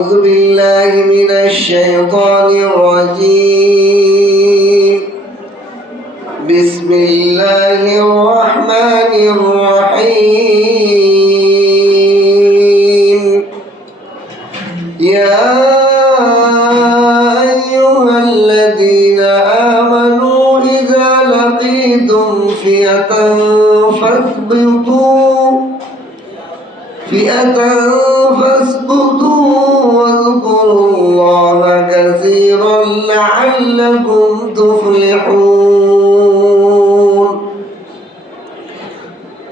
أعوذ بالله من الشيطان الرجيم. بسم الله الرحمن الرحيم. يا أيها الذين آمنوا إذا لقيتم فئة فاثبتوا واذكروا الله كثيرا لعلكم تفلحون.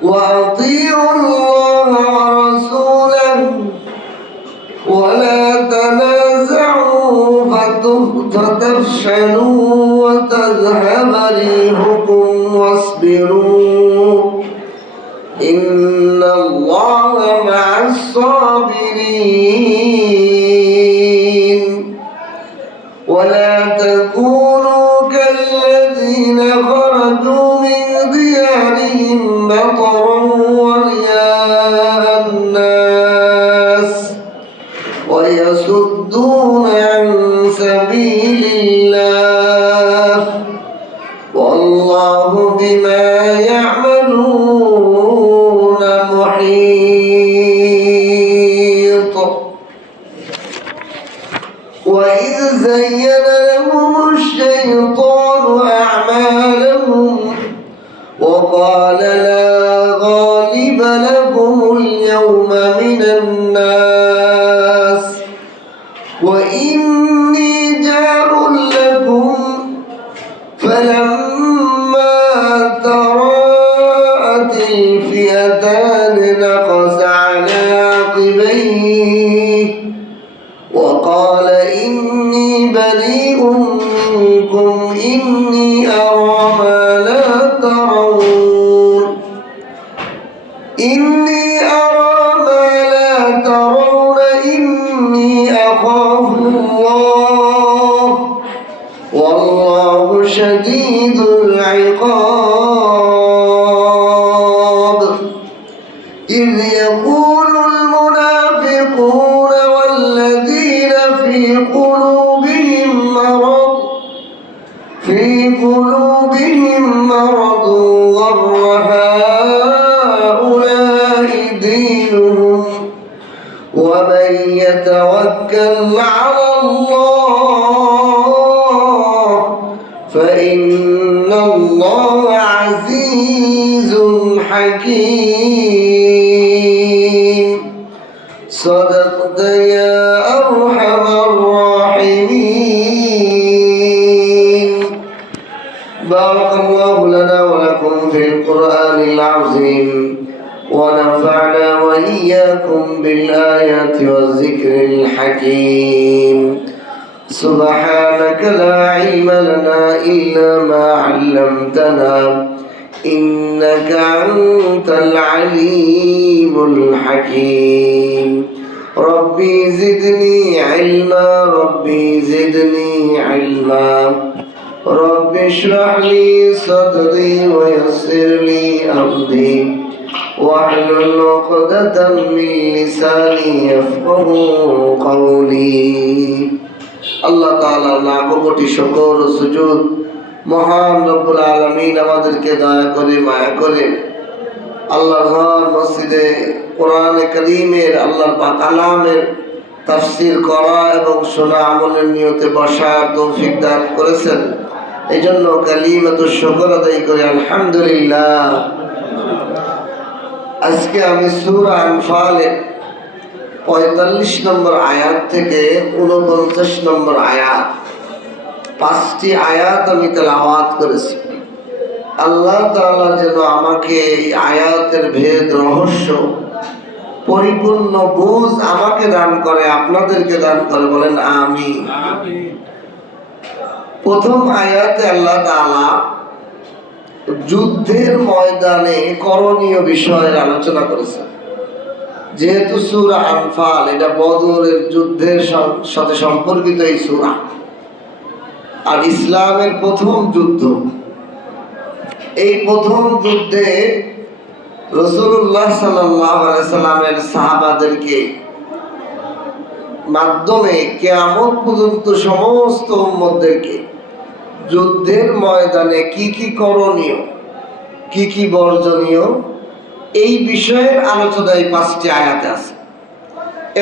وأطيعوا الله ورسوله ولا تنازعوا فتفشلوا وتذهب ريحكم واصبروا إن الله مع الصابرين. ولا تكونوا كالذين خرجوا من ديارهم بطرا ورئاء الناس ويصدون عن سبيل الله والله بما يعملون محيط. وإذ زين لهم الشيطان أعمالهم وقال لا غالب لكم اليوم من الناس وإني جار لكم فلما تراءت الفئتان نقص على عقبيه وقال إني بريء منكم إني أرى ما لا ترون إني أخاف الله والله شديد العقاب. إذ يقول المنافقون والذين في قلوبهم مرض غر هؤلاء دينهم ومن يتوكل على الله فإن الله عزيز حكيم. صدقت يا أرحم الراحمين. بارك الله لنا ولكم في القرآن العظيم ونفعنا وإياكم بالآيات والذكر الحكيم. سبحانك لا علم لنا إلا ما علمتنا إنك أنت العليم الحكيم. ربي زدني علما ربي زدني علما رب اشرح لي صدري ويسر لي أمري واحلل عقدة من لساني يفقهوا قولي. আল্লাহ তাআলার লাখো কোটি শুকর ও সুজুদ মহান রব্বুল আলামিন আমাদেরকে দয়া করে মায়া করে আল্লাহর ঘর মসজিদে কোরআনে কারীমের আল্লাহর পাক কালামের তাফসীর করা এবং শোনা আমলের নিয়তে বসার তৌফিক দান করেছেন। এই জন্য কালিমাতুশ শুকর আদায় করে আলহামদুলিল্লাহ। আজকে আমি সূরা আনফালের 45 নম্বর আয়াত থেকে 49 নম্বর আয়াত 5টি আয়াত আমি তেলাওয়াত করেছি। আল্লাহ তাআলা যেন আমাকে এই আয়াতের ভেদ রহস্য পরিপূর্ণ বুঝ আমাকে দান করে, আপনাদেরকে দান করে, বলেন আমিন। প্রথম আয়াতে আল্লাহ তাআলা যুদ্ধের ময়দানে করণীয় বিষয়ের আলোচনা করেছেন। যেহেতু সূরা আনফাল এটা বদরের যুদ্ধের সাথে সম্পর্কিত এই সূরা আর ইসলামের প্রথম যুদ্ধ, এই প্রথম যুদ্ধে রাসূলুল্লাহ সাল্লাল্লাহু আলাইহি সাল্লামের সাহাবাদেরকে মাধ্যমে কিয়ামত পর্যন্ত সমস্ত উম্মতদেরকে যুদ্ধের ময়দানে কি কি করণীয়, কি কি বর্জনীয়, এই বিষয়ের আলোচনা এই 5টি আয়াতে আছে।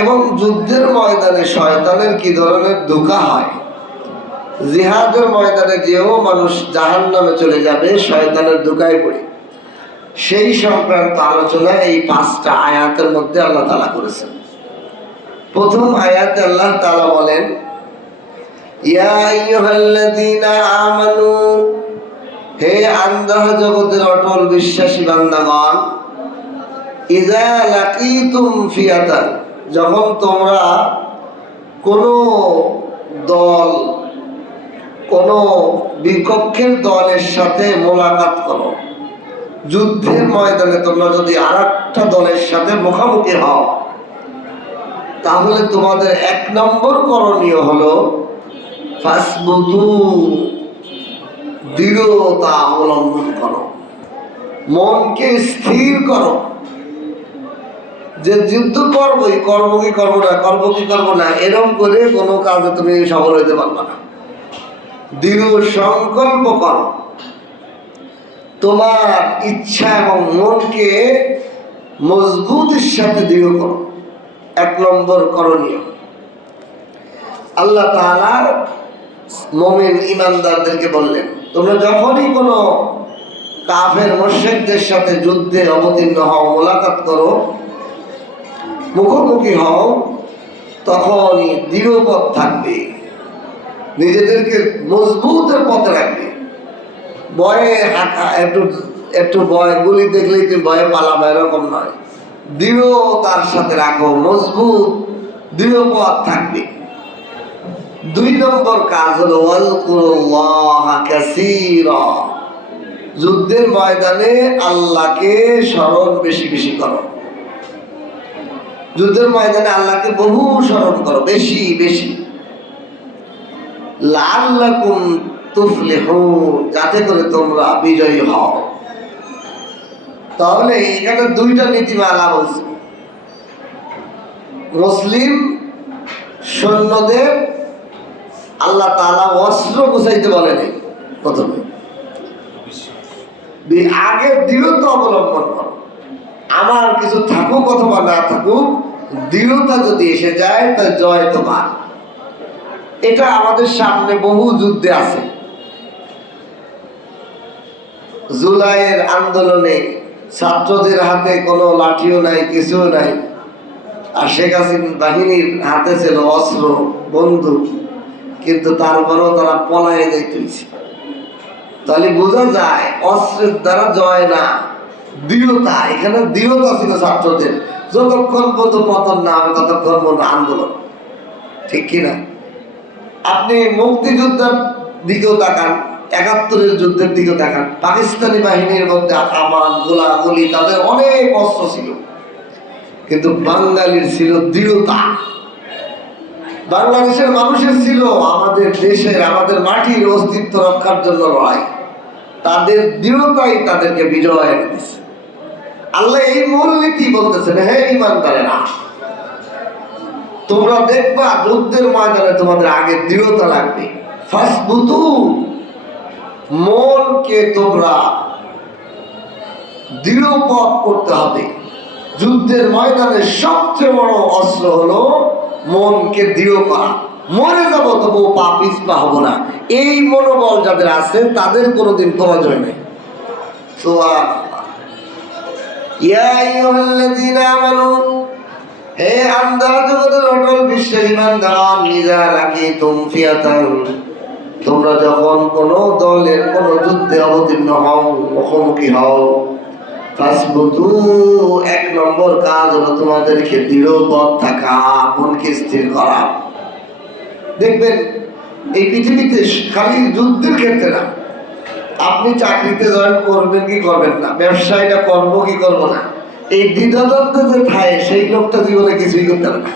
এবং যুদ্ধের ময়দানে শয়তানের কি ধরনের ধোঁকা হয়, জিহাদের ময়দানে যেও মানুষ জাহান্নামে চলে যাবে শয়তানের ধোঁকায় পড়ে, সেই সংক্রান্ত আলোচনা এই 5টা আয়াতের মধ্যে আল্লাহ তাআলা করেছেন। প্রথম আয়াতে আল্লাহ তাআলা বলেন, ইয়া আইয়ুহাল্লাযীনা আমানু, হে আন্দাহ জগতের অটল বিশ্বাসী বান্দাগণ, ইযা লাকিতুম ফিয়াতান, যখন তোমরা কোনো দল, কোনো বিপক্ষের দলের সাথে মোলাকাত করো, যুদ্ধের ময়দানে তোমরা যদি আরেকটা দলের সাথে মুখোমুখি হও, তাহলে তোমাদের 1 নম্বর করণীয় হলো ফাসবুতু, দৃঢ়তা অবলম্বন করো, মনকে স্থির করো যে যুদ্ধ করবোই, করবো কি করবো না, এরকম করে কোনো কাজে তুমি সফল হইতে পারবে না। দৃঢ় সংকল্প করো, তোমার ইচ্ছা এবং মনকে মজবুতির সাথে দৃঢ় করো। 1 নম্বর করণীয়। আল্লাহ তাআলা মুমিন ঈমানদারদেরকে বললেন, তোমরা যখনই কোনো কাফের মুশরিকদের সাথে যুদ্ধে অবতীর্ণ হও, মোলাকাত করো, মুখোমুখি হও, তখনই দৃঢ় পথ থাকবে, নিজেদেরকে মজবুতের পথে রাখবে। ভয়ে একটু ভয়, গুলি দেখলেই তুমি ভয়ে পালাবে এরকম নয়, দৃঢ়তার সাথে রাখো, মজবুত দৃঢ় পথ থাকবে। 2 নম্বর কাজ হলো ওয়াজকুরুল্লাহ কাসীরা, যুদ্ধের ময়দানে আল্লাহকে স্মরণ বেশি বেশি করো। যুদ্ধের ময়দানে আল্লাহকে বহু স্মরণ করো, বেশি বেশি। লাআল্লাকুম তুফলিহুন, যাতে করে তোমরা বিজয়ী হও। তাহলে এখানে 2টা নীতিমালা বলছে। মুসলিম সৈন্যদের আল্লাহ তাআলা অস্ত্র গুছাইতে বলেনি, প্রথমে আগে দৃঢ়তা অবলম্বন করো। আমার কিছু থাকুক অথবা না থাকুক, দৃঢ়তা যদি এসে যায় তাহলে জয় তোমার। এটা আমাদের সামনে বহু যুদ্ধে আছে। জুলাইয়ের আন্দোলনে ছাত্রদের হাতে কোনো লাঠিও নাই, কিছুও নাই, আর শেখ হাসিনা বাহিনীর হাতে ছিল অস্ত্র, বন্দুক, কিন্তু তারপরেও তারা পলায়ে যাইতেছে। তাহলে বোঝা যায় অস্ত্রের দ্বারা জয় না, দৃঢ়তা। এখানে দৃঢ়তা ছিল ছাত্রদের, যতক্ষণ পর্যন্ত পতন না হবে ততক্ষণ পর্যন্ত আন্দোলন। ঠিক কিনা? আপনি মুক্তিযুদ্ধের দিকেও তাকান, 71-এর যুদ্ধের দিকেও তাকান, পাকিস্তানি বাহিনীর মধ্যে কামান, গোলাগুলি, তাদের অনেক অস্ত্র ছিল, কিন্তু বাঙালির ছিল দৃঢ়তা। বাংলাদেশের মানুষের ছিল আমাদের দেশের, আমাদের মাটির অস্তিত্ব রক্ষার জন্য লড়াই। তাদের দৃঢ়তাই তাদেরকে বিজয় এনে দিচ্ছে। আল্লাহ এই মূলনীতি বলতেছেন, হে ঈমানদারেরা, তোমরা দেখবা যুদ্ধের ময়দানে তোমাদের আগে দৃঢ়তা লাগবে। ফাসবুতু, মনকে তোমরা দৃঢ় পথ করতে হবে। যুদ্ধের ময়দানে সবচেয়ে বড় অস্ত্র হলো মনকে দৃঢ় করা। মরে যাবো তবুও পা পিছপা হবো না, এই মনোবল যাদের আছে তাদের কোনোদিন পরাজয় নেই। সুবহানাল্লাহ। ইয়া আইয়ুহাল্লাযীনা আমানু, হে আন্দাজ জগতের অটল বিশ্বের ঈমানদার, ইযা লাকিতুম ফিয়াতান, তোমরা যখন কোনো দলের কোনো যুদ্ধে অবতীর্ণ হও, মুখোমুখি হও, ফাসবুতু, 1 নম্বর কাজ হলো তোমাদেরকে দৃঢ় পথ থাকা, মনকে স্থির করা। দেখবেন এই পৃথিবীতে খালি যুদ্ধের ক্ষেত্রে না, আপনি চাকরিতে জয়েন করবেন কি করবেন না, ব্যবসায়টা করবো কি করবো না, এই দ্বিধাদ্বন্দ্বে যে থাকে সেই লোকটা জীবনে কিছুই করতে পারে না।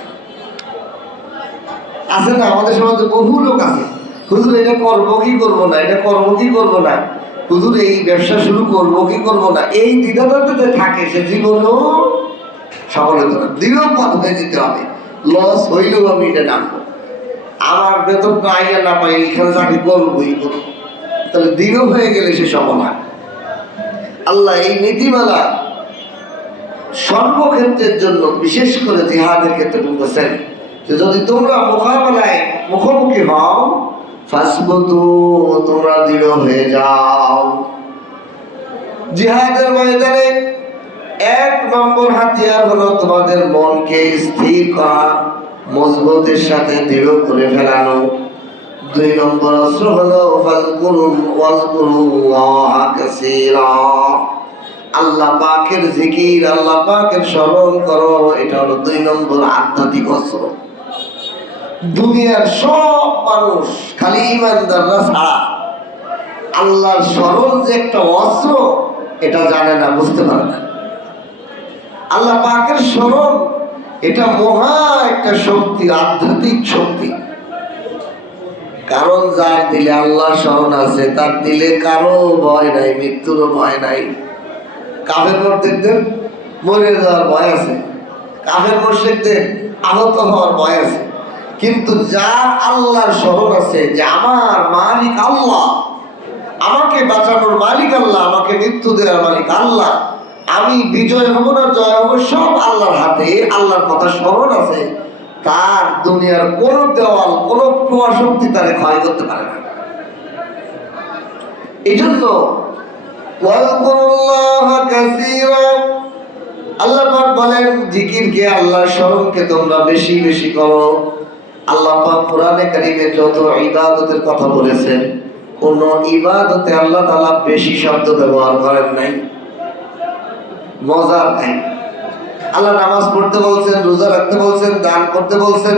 আছে না আমাদের সমাজে বহু লোক আছে, হুজুর এটা করবো কি করবো না, এটা করবো কি করবো না, হুজুর এই ব্যবসা শুরু করবো কি করবো না, এই দ্বিধাদ্বন্দ্বে থাকে, সে জীবনেও সফল হতে পারে। দৃঢ় পথ হয়ে যেতে হবে। লস হইলেও আমি এটা নামবো, আমার বেতন আইয়া না পাই এখানে চাকরি করবোই করবো, তাহলে দৃঢ় হয়ে গেলে সে সফল। আল্লাহ এই নীতিমালা সর্বক্ষেত্রের জন্য, বিশেষ করে জিহাদের ক্ষেত্রে বলতেছেন যে যদি তোমরা মোকাবেলায় মুখোমুখি হও ফাসবুতু, তোমরা দৃঢ় হয়ে যাও। জিহাদের ময়দানে 1 নম্বর হাতিয়ার হলো তোমাদের মনকে স্থির করা, মজবুতের সাথে দৃঢ় করে ফেলানো। 2 নম্বর অস্ত্র হলো ওয়াজকুরুল্লাহ কাসীরা, আল্লাহ পাকের জিকির, আল্লাহ পাকের স্মরণ করো। এটা হলো 2 নম্বর আধ্যাত্মিক অস্ত্র। দুনিয়ার সব মানুষ খালি ইমানদাররা ছাড়া আল্লাহর স্মরণ যে একটা অস্ত্র এটা জানে না, বুঝতে পারে না। আল্লাহ পাকের স্মরণ এটা মহা একটা শক্তি, আধ্যাত্মিক শক্তি। কারণ যার দিলে আল্লাহ স্মরণ আছে তার দিলে কারো ভয় নাই, মৃত্যুরও ভয় নাই। কাফের মুশরিকদের মরে যাওয়ার ভয় আছে, কাফের মুশরিকদের আহত হওয়ার ভয় আছে। কিন্তু যার আল্লাহর স্মরণ আছে যে আমার মালিক আল্লাহ, আমাকে বাঁচানোর মালিক আল্লাহ, আমাকে মৃত্যু দেওয়ার মালিক আল্লাহ, আমি বিজয় হব না জয় হব সব আল্লাহর হাতে, আল্লাহর কথা স্মরণ আছে, তার দুনিয়ার কোন দেওয়াল, কোন প্রশক্তি তারে ক্ষয় করতে পারে না। এই জন্য আল্লাহ পাক বলেন জিকিরকে, আল্লাহর স্মরণকে তোমরা বেশি বেশি করো। আল্লাহ পাক কোরআনে কারীমে যত ইবাদতের কথা বলেছেন, কোন ইবাদতে আল্লাহ তাআলা বেশি শব্দ ব্যবহার করেন নাই। মজার নাই, আল্লাহ নামাজ পড়তে বলছেন, রোজা রাখতে বলছেন, দান করতে বলছেন,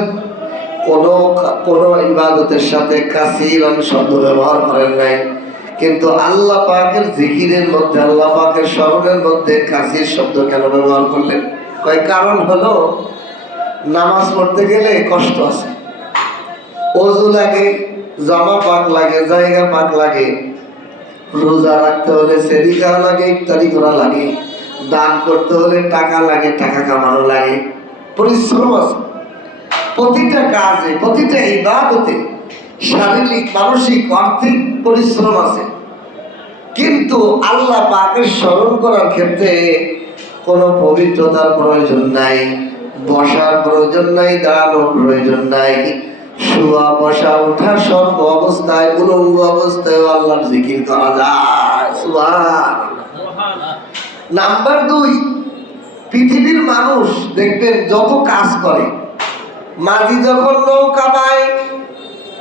কোন ইবাদতের সাথে কাসীরান শব্দ ব্যবহার করেন নাই। কিন্তু আল্লাহ পাকের জিকিরের মধ্যে, আল্লাহ পাকের স্মরণের মধ্যে কাসীর শব্দ কেন ব্যবহার করলেন? কারণ হলো নামাজ পড়তে গেলে কষ্ট আছে, ওযু লাগে, জামা পাক লাগে, জায়গা পাক লাগে, রোজা রাখতে হলে সেহরি খাওয়া লাগে, ইফতারি করা লাগে, দান করতে হলে টাকা লাগে, টাকা কামানো লাগে, পরিশ্রম আছে। প্রতিটা কাজে, প্রতিটা ইবাদতে শারীরিক, মানসিক, আর্থিক পরিশ্রম আছে। কিন্তু আল্লাহ পাকের স্মরণ করার ক্ষেত্রে কোনো পবিত্রতার প্রয়োজন নাই, বসার প্রয়োজন নাই, দাঁড়ানোর প্রয়োজন নাই। শোয়া, বসা, ওঠা সর্ব অবস্থায়, উলঙ্গ অবস্থায় আল্লাহর জিকির করা যায়। সুবহানাল্লাহ। নাম্বার 2, পৃথিবীর মানুষ দেখবেন যত কাজ করে, মাঝি যখন নৌকা পায়,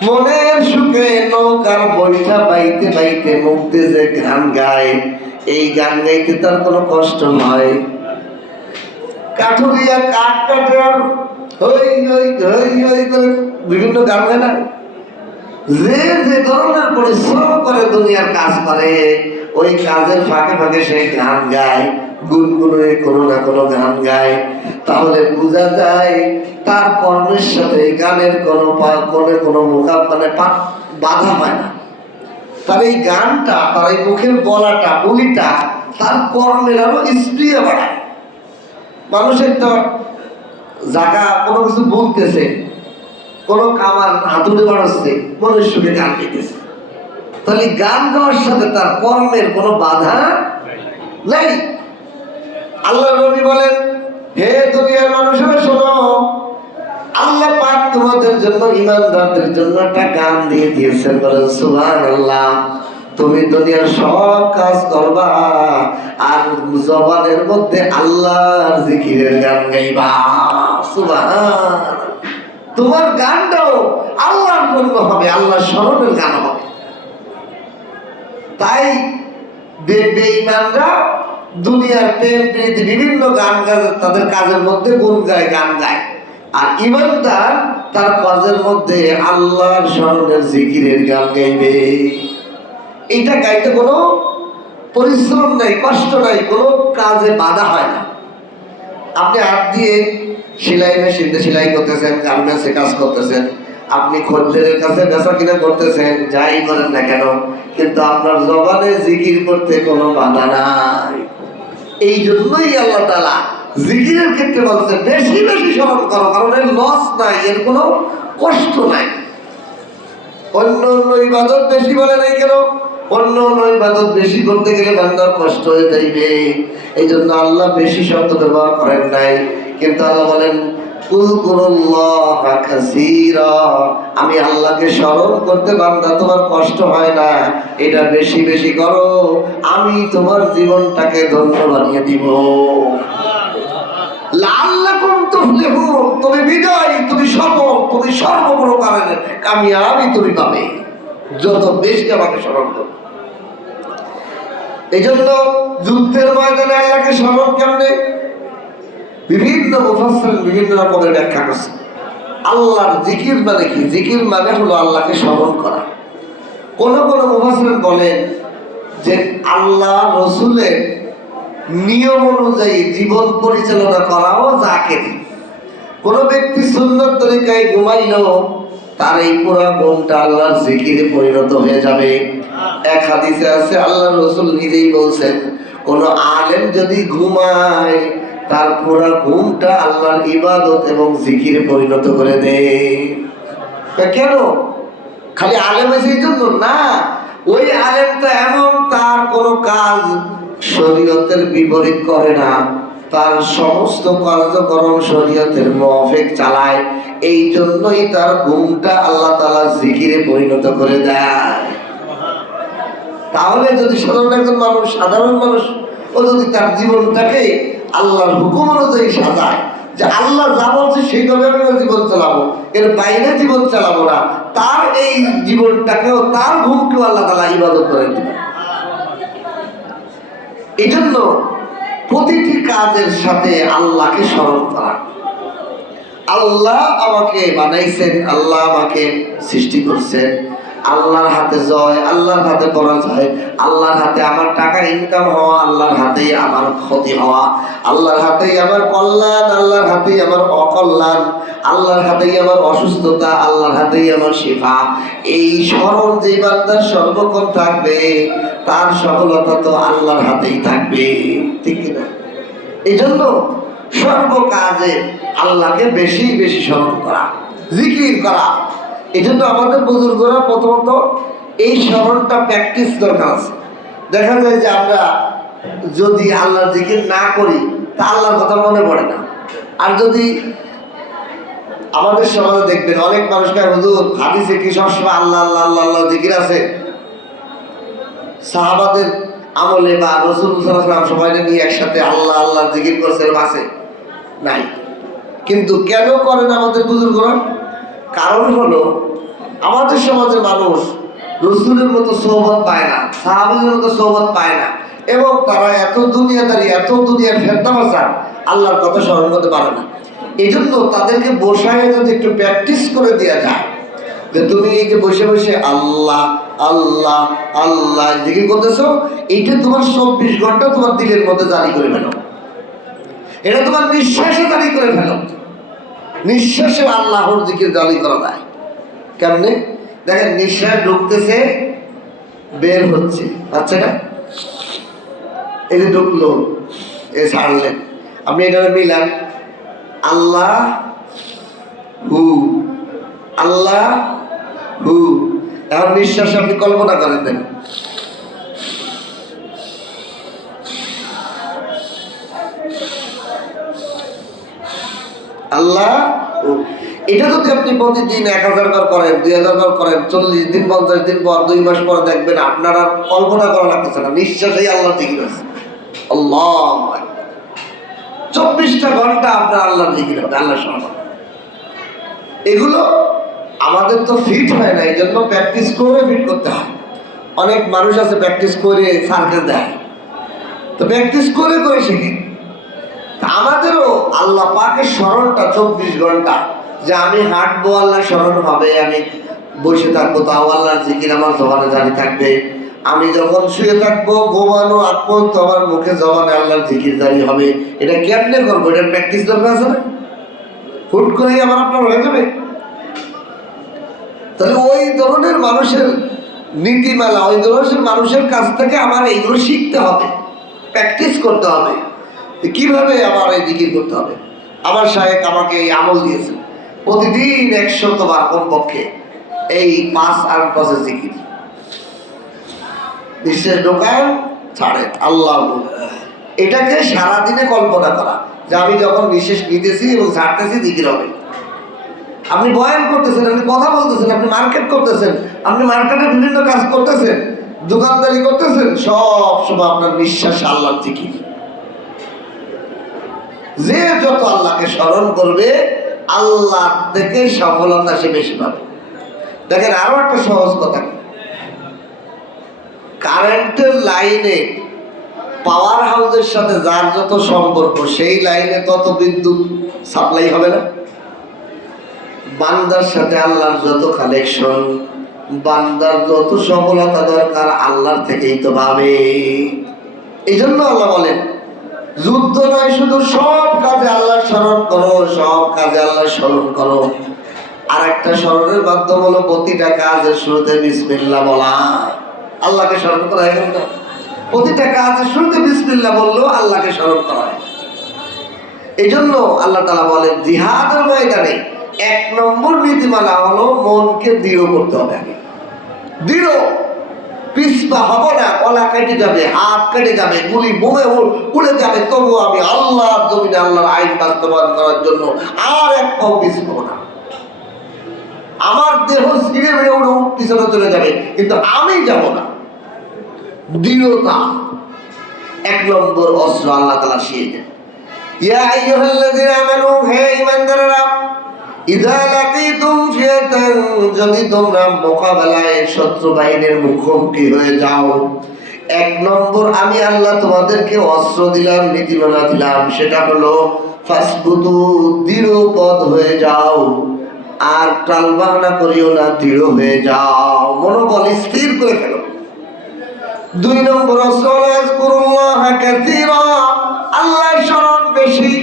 মনের সুখে নৌকার বৈঠা বাইতে বাইতে মুক্তি যে গান গায়, এই গান গাইতে তার কোনো কষ্ট নয়। কাঠুরিয়া কাঠ কাটে আর হই হই হই হই করে বিভিন্ন গান গায় না। যে যে ধরনের পরিশ্রম করে দুনিয়ার কাজ করে, ওই কাজের ফাঁকে ফাঁকে সে গান গায়, গুনগুনে কোনো না কোনো গান গায়। তাহলে বোঝা যায় তার কর্মের সাথে গানের কোনো বাধা হয় না। তার এই গানটা, তার এই মুখের বলাটা, বলিটা তার কর্মের আরো স্প্রিয় বাড়ায়। মানুষের তো জায়গা কোনো কিছু বলতেছে, কোনো কামার হাতুড়ে বাড়াচ্ছে, মনের সুখে গান গাইতেছে, তাহলে গান গাওয়ার সাথে তার কর্মের কোনো বাধা নেই। আল্লাহ নবী বলেন, হে দুনিয়ার মানুষেরা শোনো, আল্লাহ পাক তোমাদের জন্য, ইমানদারদের জন্য একটা গান দিয়ে দিয়েছেন। বলেন সুবহানাল্লাহ। তুমি দুনিয়ার সব কাজ করবা আর জবানের মধ্যে আল্লাহর জিকিরের গান গাইবা। সুবহানাল্লাহ। তোমার গানটাও আল্লাহর জন্য হবে, আল্লাহর স্মরণের গান হবে। তাই বেঈমানরা দুনিয়ার প্রেম প্রীতি বিভিন্ন গান গায়, তাদের কাজের মধ্যে গুণ গায়, গান গায়। আর ইমানদার তার কাজের মধ্যে আল্লাহর স্মরণের জিকিরের গান গাইবে। এটা গাইতে কোনো পরিশ্রম নাই, কষ্ট নাই, কোনো কাজে বাধা হয় না। আপনি হাত দিয়ে সেলাই মেশিনে সেলাই করতেছেন, গার্মেন্টসে কাজ করতেছেন, আপনি খদ্দেরের কাছে বেচা কিনা করতেছেন, যাই করেন না কেন, কিন্তু আপনার জবানে জিকির করতে কোনো বাধা নাই। এই জন্যই আল্লাহ তাআলা জিকিরের ক্ষেত্রে বলছে বেশি বেশি স্মরণ করো, কারণ এর লস নাই, এর কোনো কষ্ট নাই। অন্য অন্য ইবাদত বেশি বলে নাই কেন? অন্য অন্য ইবাদত বেশি করতে গেলে বান্দার কষ্ট হয়ে যাইবে, এই জন্য আল্লাহ বেশি শব্দ ব্যবহার করেন নাই। কিন্তু আল্লাহ বলেন আমি আল্লাহকে স্মরণ করতে বান্দা তোমার কষ্ট হয় না, এটা বেশি বেশি করো, আমি তোমার জীবনটাকে ধন্য বানিয়ে দিব। লাআল্লাকুম তুফলিহুন, তুমি বিজয়, তুমি সফল, তুমি সর্বপ্রকারের কামিয়াবি তুমি পাবে যত বেশি আমাকে স্মরণ করো। এই জন্য যুদ্ধের ময়দানে আল্লাহকে স্মরণ কেমনে? বিভিন্ন মুফাসসির বিভিন্ন রকমের ব্যাখ্যা করছে। আল্লাহর জিকির মানে কি? জিকির মানে হলো আল্লাহকে স্মরণ করা। কোন কোন মুফাসসির বলেন যে আল্লাহ রসুলের নিয়ম অনুযায়ী জীবন পরিচালনা করাও জাকির। কোন ব্যক্তি সুন্নত তরিকায় ঘুমাইলো, তার এই পুরো ঘুমটা আল্লাহর জিকিরে পরিণত হয়ে যাবে। এক হাদিসে আছে আল্লাহর রসুল নিজেই বলছেন, কোন আলেম যদি ঘুমায় তার পুরো ঘুমটা আল্লাহর ইবাদত এবং জিকিরে পরিণত করে দেয়। কেন? খালি আলেম সেই জন্য না, ওই আলেমটা এমন তার কোনো কাজ শরীয়তের বিপরীত করে না, তার সমস্ত কার্যক্রম শরীয়তের মুআফিক চালায়, এই জন্যই তার ঘুমটা আল্লাহ তাআলা জিকিরে পরিণত করে দেয়। তাহলে যদি সাধারণ একজন মানুষ, সাধারণ মানুষ ও যদি তার জীবনটাকে আল্লাহর হুকুম অনুযায়ী সাজায়, যে আল্লাহ যা বলছে সেইভাবে আমি জীবন চালাবো, এর বাইরে জীবন চালাবো না, তার এই জীবনটাকেও, তার ঘুমকেও আল্লাহ তাআলা ইবাদত করে দিবেন। এই জন্য প্রতিটি কাজের সাথে আল্লাহকে স্মরণ করা। আল্লাহ আমাকে বানাইছেন, আল্লাহ আমাকে সৃষ্টি করছেন, আল্লাহর হাতে জয়, আল্লাহর হাতে পরাজয়, আল্লাহর হাতে আমার টাকা ইনকাম হওয়া, আল্লাহর হাতেই আমার ক্ষতি হওয়া, আল্লাহর হাতেই আমার কল্যাণ, আল্লাহর হাতেই আমার অকল্যাণ, আল্লাহর হাতেই আমার অসুস্থতা, আল্লাহর হাতেই আমার শিফা। এই স্মরণ যে বান্দার সর্বক্ষণ থাকবে, তার সফলতা তো আল্লাহর হাতেই থাকবে, ঠিক কিনা? এই জন্য সর্বকাজে আল্লাহকে বেশি বেশি স্মরণ করা, জিকির করা। এই জন্য আমাদের বুজুর্গরা প্রথমত এই স্মরণটা প্র্যাকটিস দরকার আছে। দেখা যায় যে আমরা যদি আল্লাহর জিকির না করি তা আল্লাহর কথা মনে পড়ে না। আর যদি আমাদের সমাজে দেখবেন অনেক মানুষকে, হুজুর হাদিসে কি সবসময় আল্লাহ আল্লাহ আল্লাহ আল্লাহ জিকির আছে? সাহাবাদের আমলে বা রাসূল সাল্লাল্লাহু আলাইহি ওয়াসাল্লাম সবাইকে নিয়ে একসাথে আল্লাহ আল্লাহ জিকির করছে আছে? নাই। কিন্তু কেন করেন আমাদের বুজুর্গরা? কারণ হলো আমাদের সমাজের মানুষ রাসূলের মতো সোহবত পায় না, সাহাবীদের মতো সোহবত পায় না, এবং তারা এত দুনিয়াদারি, এত দুনিয়ার ফেরদাবাসা, আল্লাহর কথা স্মরণ করতে পারে না। এই জন্য তাদেরকে বসায় যদি একটু প্র্যাকটিস করে দেওয়া যায়, যে তুমি এই যে বসে বসে আল্লাহ আল্লাহ আল্লাহ জিকির করতেছো, এইটা তোমার 24 ঘন্টা তোমার দিলের মধ্যে জারি করে ফেলো, এটা তোমার নিঃশ্বাসে জারি করে ফেলো। নিঃশ্বাসে আল্লাহর জিকির জারি করা যায় কেমনে? দেখেন, নিঃশ্বাস ঢুকতেছে, বের হচ্ছে, আচ্ছা না? এই যে ঢুকলো, এ ছাড়লেন, আপনি এটা মিলান, আল্লাহ হু আল্লাহ হু। এখন নিঃশ্বাস আপনি কল্পনা করেন, দেন আল্লাহ। এটা যদি আপনি প্রতিদিন 1000 বার করেন, 2000 বার করেন, 40 দিন 50 দিন পর, 2 মাস পরে দেখবেন আপনার আর কল্পনা করা লাগতেছে না, নিঃশ্বাসেই আল্লাহ জিকির আছে। আল্লাহ 24টা ঘন্টা আপনার আল্লাহ জিকির হবে, আল্লাহ সম্মান। এগুলো আমাদের তো ফিট হয় না, এই জন্য প্র্যাকটিস করে ফিট করতে হয়। অনেক মানুষ আছে প্র্যাকটিস করে সার্কেল দেয়, তো প্র্যাকটিস করে করে শিখে। আমাদেরও আল্লাহ পাকের স্মরণটা 24 ঘন্টা, যে আমি হাঁটবো আল্লাহ স্মরণ হবে, আমি বসে থাকবো তাও আল্লাহর জিকির আমার জবানে জারি থাকবে, আমি যখন শুয়ে থাকবো ঘুমানো আগ পর্যন্ত আমার মুখে জবানে আল্লাহর জিকির জারি হবে। এটা কেমনে করবো? এটার প্র্যাকটিস দরকার আছে না? হুট করেই আমার আপনার হয়ে যাবে? তাহলে ওই ধরনের মানুষের নীতিমালা, ওই ধরনের মানুষের কাছ থেকে আমার এইগুলো শিখতে হবে, প্র্যাকটিস করতে হবে। কিভাবে আমার এই জিকির করতে হবে? আমার শায়েখ আমাকে এই আমল দিয়েছেন, প্রতিদিন 100 বার কমপক্ষে এই 5 আর 5 জিকির। নিঃশ্বাস ঢোকান, ছাড়েন, আল্লাহ। এটাকে সারাদিনে কল্পনা করা যে আমি যখন নিঃশ্বাস নিতেছি এবং ছাড়তেছি জিকির হবে। আপনি বয়ান করতেছেন, আপনি কথা বলতেছেন, আপনি মার্কেট করতেছেন, আপনি মার্কেটে বিভিন্ন কাজ করতেছেন, দোকানদারি করতেছেন, সব সময় আপনার নিঃশ্বাস আল্লাহর জিকির। যে যত আল্লাহকে স্মরণ করবে আল্লাহ থেকে সফলতা সে বেশি পাবে। দেখেন আরো একটা সহজ কথা, কারেন্টের লাইনে পাওয়ার হাউসের সাথে যার যত সম্পর্ক সেই লাইনে তত বিদ্যুৎ সাপ্লাই হবে না? বান্দার সাথে আল্লাহর যত কানেকশন, বান্দার যত সফলতা দরকার আল্লাহর থেকেই তো পাবে। এই জন্য আল্লাহ বলেন যুদ্ধ নয়, শুধু সব কাজে আল্লাহ স্মরণ করো, সব কাজে আল্লাহ স্মরণ করো। আর একটা স্মরণের মাধ্যম হলো প্রতিটা কাজের শুরুতে বিসমিল্লাহ বলা। আল্লাহকে স্মরণ করা হয় না? প্রতিটা কাজের শুরুতে বিসমিল্লাহ বললেও আল্লাহকে স্মরণ করা হয়। এই জন্য আল্লাহ তাআলা বলেন জিহাদের ময়দানে 1 নম্বর নীতিমালা হলো মনকে দৃঢ় করতে হবে। আগে দৃঢ়, পিছপা হব না। গলা কেটে যাবে, হাত কেটে যাবে, গুলি বোমে উড়ে যাবে, তবু আমি আল্লাহর জমিনে আল্লাহর আইন বাস্তবায়ন করার জন্য আর এক পাও পিছব না। আমার দেহ ছিঁড়ে বেড়ে উড়ে পিছনে চলে যাবে, কিন্তু আমি যাব না। দৃঢ়তা 1 নম্বর অস্ত্র আল্লাহ তাআলা শিখিয়ে দেন। ইয়া আইয়ুহাল্লাযীনা আমানু, হে ঈমানদাররা, ইযা লাকিতুম ফিয়াতান, যদি তোমরা মোকাবেলায় শত্রু বাহিনীর মুখোমুখি হয়ে যাও, 1 নম্বর আমি আল্লাহ তোমাদেরকে অস্ত্র দিলাম, নীতিমালা দিলাম, সেটা হলো ফাসবুতু, দৃঢ় পদ হয়ে যাও। আর টালবাহানা করিও না, দৃঢ় হয়ে যাও, মনোবল স্থির করে ফেলো। 2 নম্বর অস্ত্র আযকুরুল্লাহ কাসীরা, আল্লাহর স্মরণ বেশি।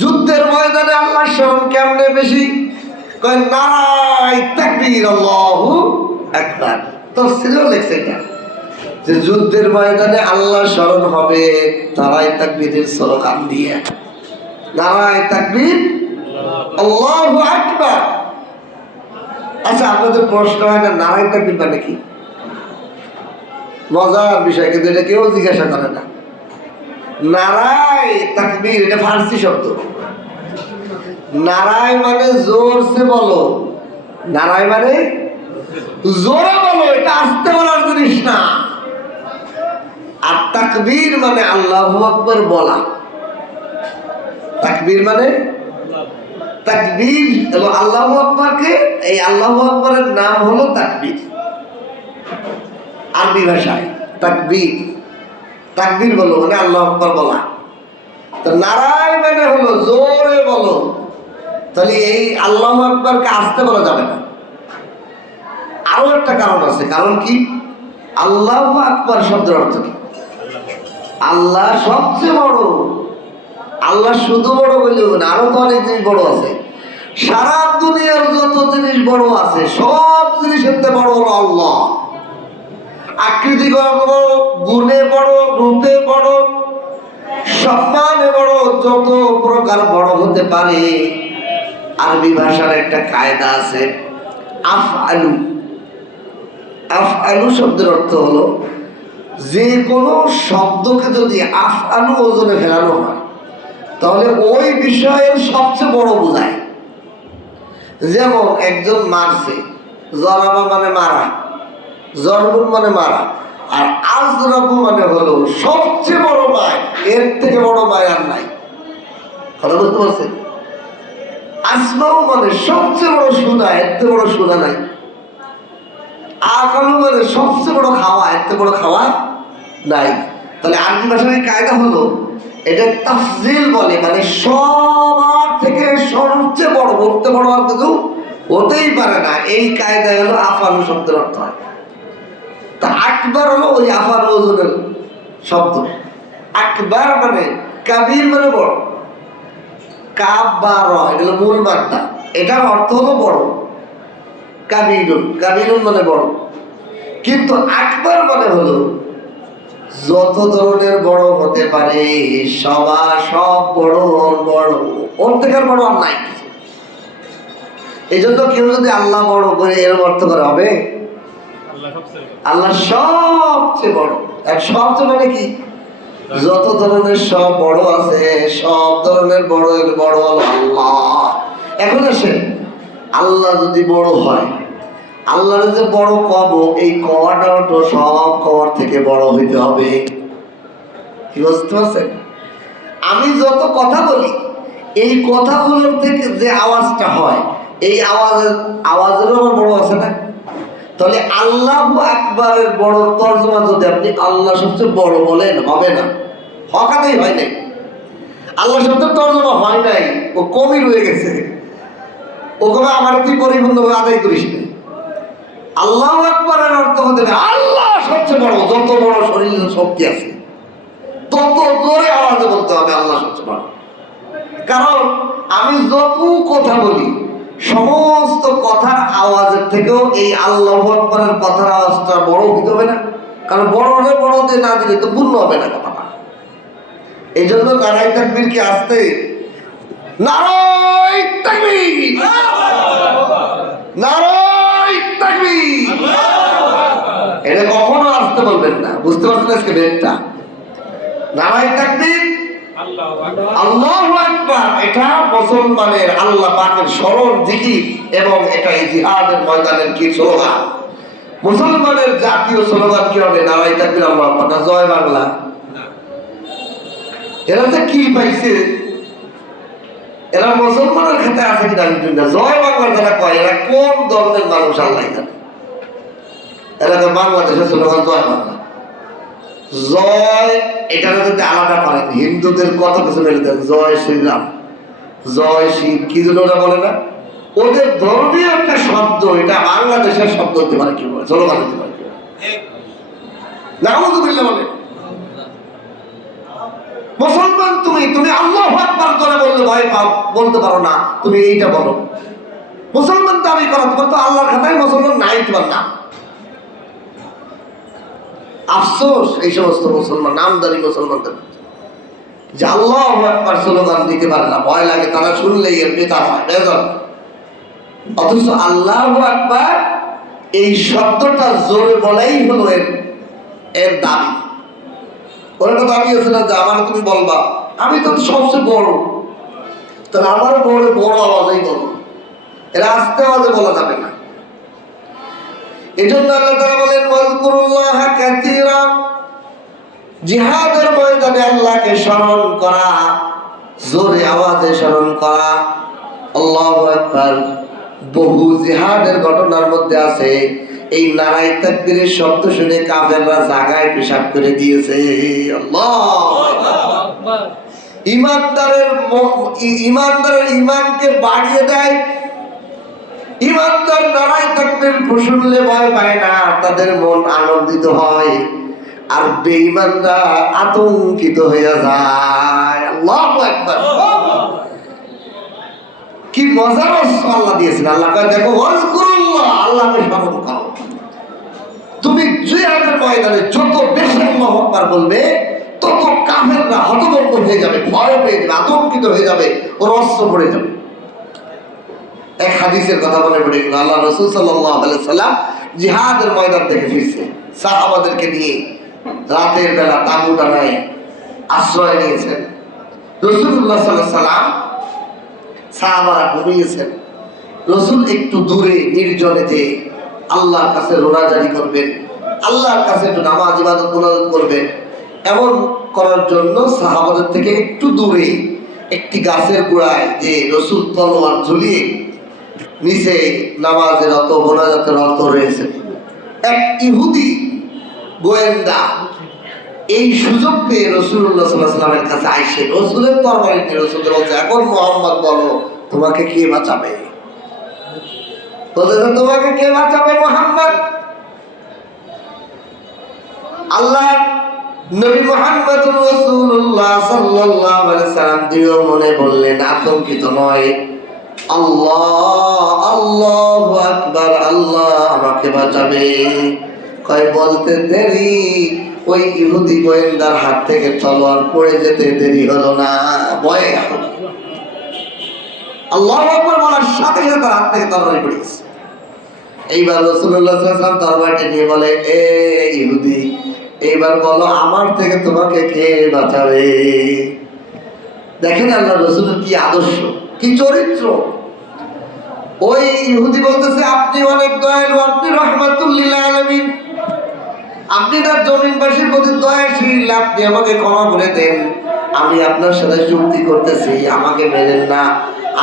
যুদ্ধের ময়দানে আল্লাহর স্মরণ কেমনে বেশি? কয় নারায়ে তাকবীর, আল্লাহু আকবার। তাফসীরেও লেখছে এটা যে যুদ্ধের ময়দানে আল্লাহর স্মরণ হবে নারায়ে তাকবীরের স্লোগান দিয়ে। নারায়ে তাকবীর, আল্লাহু আকবার। আচ্ছা, আপনাদের প্রশ্ন হয় না নারায়ে তাকবীর মানে কি? মজার বিষয়, কিন্তু এটা কেউ জিজ্ঞাসা করে না। নারায়ে তাকবীর এটা ফার্সি শব্দ। নারায় মানে জোরসে বলো, নারায় মানে জোরে বলো, এটা আস্তে বলার জিনিস না। আর তাকবীর মানে আল্লাহু আকবার বলা। তাকবীর মানে তাকবীর এবং আল্লাহু আকবারকে, এই আল্লাহু আকবারের নাম হলো তাকবীর আরবি ভাষায়। তাকবীর, তাকবীর বলো মানে আল্লাহু আকবার বলা। তো নারায় মানে হলো জোরে বলো। তাহলে এই আল্লাহু আকবারকে আস্তে বলা যাবে না। আরো একটা কারণ আছে। কারণ কি? আল্লাহু আকবার শব্দের অর্থ কি? আল্লাহ সবচেয়ে বড়। আল্লাহ শুধু বড় বললেও না, আরো তো অনেক জিনিস বড় আছে। সারা দুনিয়ার যত জিনিস বড় আছে সব জিনিসের থেকে বড় হলো আল্লাহ। আকৃতি বড়, গুণে বড়, রূপে বড়, সম্মানে বড়, যত প্রকার বড় হতে পারে। আরবি ভাষার একটা কায়দা আছে, আফআলু। আফআলু শব্দের অর্থ হলো যে কোনো শব্দকে যদি আফআলু ওজনে ফেলানো হয় তাহলে ওই বিষয়ের সবচেয়ে বড় বোঝায়। যেমন একজন মারছে, জরাবা মানে মারা, জরবুন মানে মারা, আর আজরাবু মানে হলো সবচেয়ে বড় মায়, এর থেকে বড় মায় আর নাই। কথা বুঝতে পারছেন? আসমাউ মানে সবচেয়ে বড় সুদা, এর থেকে বড় সুদা নাই। আকালু মানে সবচেয়ে বড় খাওয়া, এর থেকে বড় খাওয়া নাই। তাহলে আরবি ভাষার এই কায়দা হলো এটা তাফজিল বলে, মানে সবার থেকে সবচেয়ে বড়, বলতে বড় আর কিছু হতেই পারে না। এই কায়দা হলো আফআলু শব্দের অর্থ হয়। তা আকবার হলো ওই আফআলু ওজনের শব্দ। আকবার মানে কাবীর মানে বড়, কাব বা র এগুলো মূল মাত্রা, এটার অর্থ হলো বড়। কাবীরুন, কাবীরুন মানে বড়। কিন্তু আকবার মানে হলো যত ধরনের বড় হতে পারে সব বড় বড়, ওর থেকে আর বড় আর নাই। এই জন্য কেউ যদি আল্লাহ বড় করে এর অর্থ করে হবে আল্লাহ সবচেয়ে বড়। আর সবচেয়ে মানে কি, যত ধরনের সব বড় আছে সব ধরনের বড় বড় হলো আল্লাহ। এখন আসেন, আল্লাহ যদি বড় হয়, আল্লাহর যে বড় কব, এই কওয়াটাও তো সব কওয়ার থেকে বড় হইতে হবে। কি বুঝতে পারছেন? আমি যত কথা বলি, এই কথাগুলোর থেকে যে আওয়াজটা হয়, এই আওয়াজেরও আমার বড় আছে না? তাহলে আল্লাহু আকবারের বড় তর্জমা যদি আপনি আল্লাহ সবচেয়ে বড় বলেন, হবে না, হকাতেই হয় নাই। আল্লাহ শব্দের তর্জমা হয় নাই, ও কমই রয়ে গেছে। ও কবে আমার তুই পরিপূর্ণভাবে আদায় করিস না। আল্লাহু আকবারের অর্থ হতে হবে আল্লাহ সবচেয়ে বড়, যত বড় শরীরের শক্তি আছে তত জোরে আওয়াজে বলতে হবে আল্লাহ সবচেয়ে বড়। কারণ আমি যত কথা বলি, সমস্ত কথার আওয়াজের থেকেও এই আল্লাহু আকবারের কথার আওয়াজটা বড় হতে হবে না? কারণ বড় হলে বড় দিয়ে না দিলে তো পূর্ণ হবে না কথাটা। এই জন্য নারাই তাকবীর কি আসতে, নারাই তাকবীর, নারাই তাকবীর, এটা কখনো আসতে বলবেন না। বুঝতে পারছেন আজকে বেদটা? নারাই তাকবীর, আল্লাহু আকবার, এটা মুসলমানের আল্লাহ পাকের স্মরণ, জিকির, এবং এটা জিহাদের ময়দানের কি স্লোগান। মুসলমানের জাতীয় স্লোগান কি হবে? নারাই তাকবীর, আল্লাহু আকবার, না জয় বাংলা? এরা যে কি পাইছে, এরা মুসলমানের খাতে আছে কিনা আমি জানি না। জয় বাংলা যারা কয়, এরা কোন ধরনের মানুষ আল্লাহ জানে। এরা তো বাংলাদেশের স্লোগান জয় বাংলা। জয়, এটা যদি আলাদা করেন, হিন্দুদের কত কিছু মেলে দেন, জয় শ্রীরাম, জয় শিব, কি জন্য ওরা বলে না? ওদের ধর্মীয় একটা শব্দ, এটা বাংলাদেশের শব্দ হতে পারে কি বলে, স্লোগান হতে পারে কি বলে, নাউযুবিল্লাহ বলে। মুসলমান তুমি আল্লাহু আকবার করে বললে ভয় পাও, বলতে পারো না, তুমি এইটা বলো। মুসলমান দাবি করো, তোমার তো আল্লাহর খাতায় মুসলমান নাই তোমার নাম। আফসোস এই সমস্ত মুসলমান, নামদারি মুসলমানদের যে আল্লাহু আকবার স্লোগান দিতে পারে না, ভয় লাগে, তারা শুনলেই এর বেতার হয়, বেজার। অথচ আল্লাহু আকবার এই শব্দটা জোরে বলাই হলো এর দাবি। ওরা তো দাবি আছে না যে আমার তুমি বলবা, আমি তো সবচেয়ে বড়, তাহলে আমার বড় বড় আওয়াজেই বলো। এরা আস্তে আওয়াজে বলা যাবে না। এজন্য আল্লাহ তাআলা বলেন ওয়াজকুরুল্লাহ কাসীরা, জিহাদের ময়দানে আল্লাহকে স্মরণ করা, জোরে আওয়াজে স্মরণ করা। আল্লাহু আকবার। বহু জিহাদের ঘটনার মধ্যে আছে এই নারাই তাকবীরের শব্দ শুনে কাফেররা জায়গায় পেশাব করে দিয়েছে। আল্লাহু আকবার। ইমানদারের ইমানকে বাড়িয়ে দেয়। ইমানদার নারাই তাকবীর শুনলে ভয় পায় না, তাদের মন আনন্দিত হয়। আর বেঈমানরা আতঙ্কিত হয়ে যায়। আল্লাহু আকবার। কি মজার আল্লাহ দিয়েছেন। আল্লাহ কয় দেখো ওয়াজকুরুল্লাহ, আল্লাহকে স্মরণ করো। তুমি জিহাদের ময়দানে যত বেশি আল্লাহু আকবার বলবে, তত কাফেররা হতভম্ব হয়ে যাবে, ভয় পেয়ে যাবে, আতঙ্কিত হয়ে যাবে, ওর অস্ত্র পড়ে যাবে। এক হাদিসের কথা মনে পড়ে গেল, আল্লাহ রাসূল সাল্লাল্লাহু আলাইহি সাল্লাম জিহাদের ময়দান থেকে ফিরছে, সাহাবাদেরকে নিয়ে রাতের বেলা তাঁবু টানায় আশ্রয় নিয়েছেন। রাসূলুল্লাহ সাল্লাল্লাহু আলাইহি সাল্লাম, সাহাবারা ঘুমিয়েছেন। রাসূল একটু দূরে নির্জনেতে আল্লাহর কাছে রোনাজারি করবেন, আল্লাহর কাছে একটু নামাজ ইবাদত মুনাজাত করবেন। এমন করার জন্য সাহাবাদের থেকে একটু দূরে একটি গাছের গোড়ায় যে রাসূল তলোয়ার ঝুলিয়ে নিচে নামাজের রত মোনাজাতের রত রয়েছে। এক ইহুদি গোয়েন্দা এই সুযোগ পেয়ে রাসূলুল্লাহ সাল্লাল্লাহু আলাইহি ওয়াসাল্লামের কাছে আইসে রাসূলের তরবারি নিয়ে রাসূলকে বলছে, এখন মুহাম্মদ বলো তোমাকে কে বাঁচাবে? বলছে তোমাকে কে বাঁচাবে মুহাম্মদ? আল্লাহ নবী মুহাম্মদুর রাসূলুল্লাহ সাল্লাল্লাহু আলাইহি ওয়াসাল্লাম দৃঢ় মনে বললেন, আতঙ্কিত নয়, আল্লাহ আল্লাহু আকবার, আল্লাহ আমাকে বাঁচাবে। কয় বলতে দেরি, ওই ইহুদি গোয়েন্দার হাত থেকে তলোয়ার পড়ে যেতে দেরি হলো না, ভয়ে আল্লাহু আকবার বলার সাথে সাথে তার হাত থেকে তরবারি পড়ে গেছে। এইবার রাসূলুল্লাহ সাল্লাল্লাহু আলাইহি ওয়াসাল্লাম তরবারিটা নিয়ে বলে, এ ইহুদি, এইবার বলো আমার থেকে তোমাকে কে বাঁচাবে? দেখেন আল্লাহ রাসূলের কি আদর্শ, কি চরিত্র। ওই ইহুদি বলতেছে, আপনি অনেক দয়ালু, আপনি রাহমাতুল লিল আলামিন, আপনি তার জমিনবাসীর প্রতি দয়াশীল, আপনি আমাকে ক্ষমা করে দেন। আমি আপনার সাথে চুক্তি করতেছি, আমাকে মেরেন না।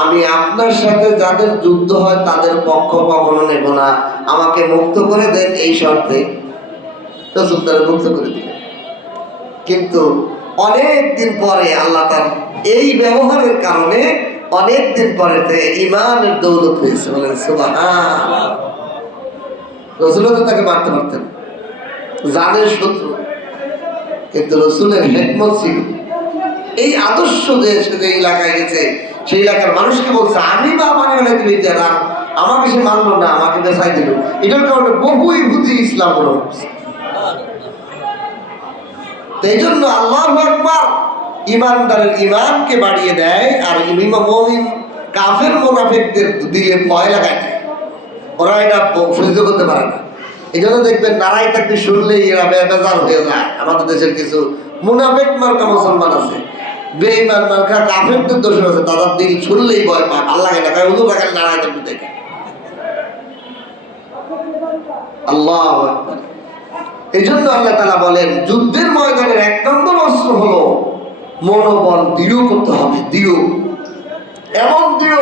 আমি আপনার সাথে যাদের যুদ্ধ হয় তাদের পক্ষ কখনো নেব না, আমাকে মুক্ত করে দেন এই শর্তে। রাসূল তারা মুক্ত করে দিলেন। কিন্তু অনেক দিন পরে আল্লাহ তার এই ব্যবহারের কারণে অনেক দিন পরে ঈমানের দৌলত হয়েছে। বলেন সুবহানাল্লাহ। রাসূল তো তাকে মারতে পারতেন, জানের শত্রু, কিন্তু রাসূলের হিকমত ছিল এই আদর্শ যে সে যে এলাকায় গেছে সেই এলাকার মানুষকে বলছে, আমি বা মানে তুমি যারা আমাকে সে মানলো না, আমাকে বেসাই দিল। এটার কারণে বহু ইহুদি ইসলাম গ্রহণ করছে। এই জন্য আল্লাহু আকবার ইমানদারের ইমানকে বাড়িয়ে দেয়, আর মুমিন কাফের মুনাফিকদের দিলে ভয় লাগায় দেয়। ওরা এটা সহ্য করতে পারে না। এই জন্য দেখবেন নারাই তাকবীর শুনলেই এরা বেজার হয়ে যায়। আমাদের দেশের কিছু মুনাফিক মার্কা মুসলমান আছে, বেঈমান মার্কা কাফেরদের দোষ আছে, তাদের দিল শুনলেই ভয় পায়, ভালো লাগে না, হুজুর রাখেন নারাই তাকবীর দেখে। আল্লাহু আকবার। এই জন্য আল্লাহ তাআলা বলেন, যুদ্ধের ময়দানের এক নম্বর অস্ত্র হলো মনোবল দৃঢ় করতে হবে। দৃঢ়, এমন দৃঢ়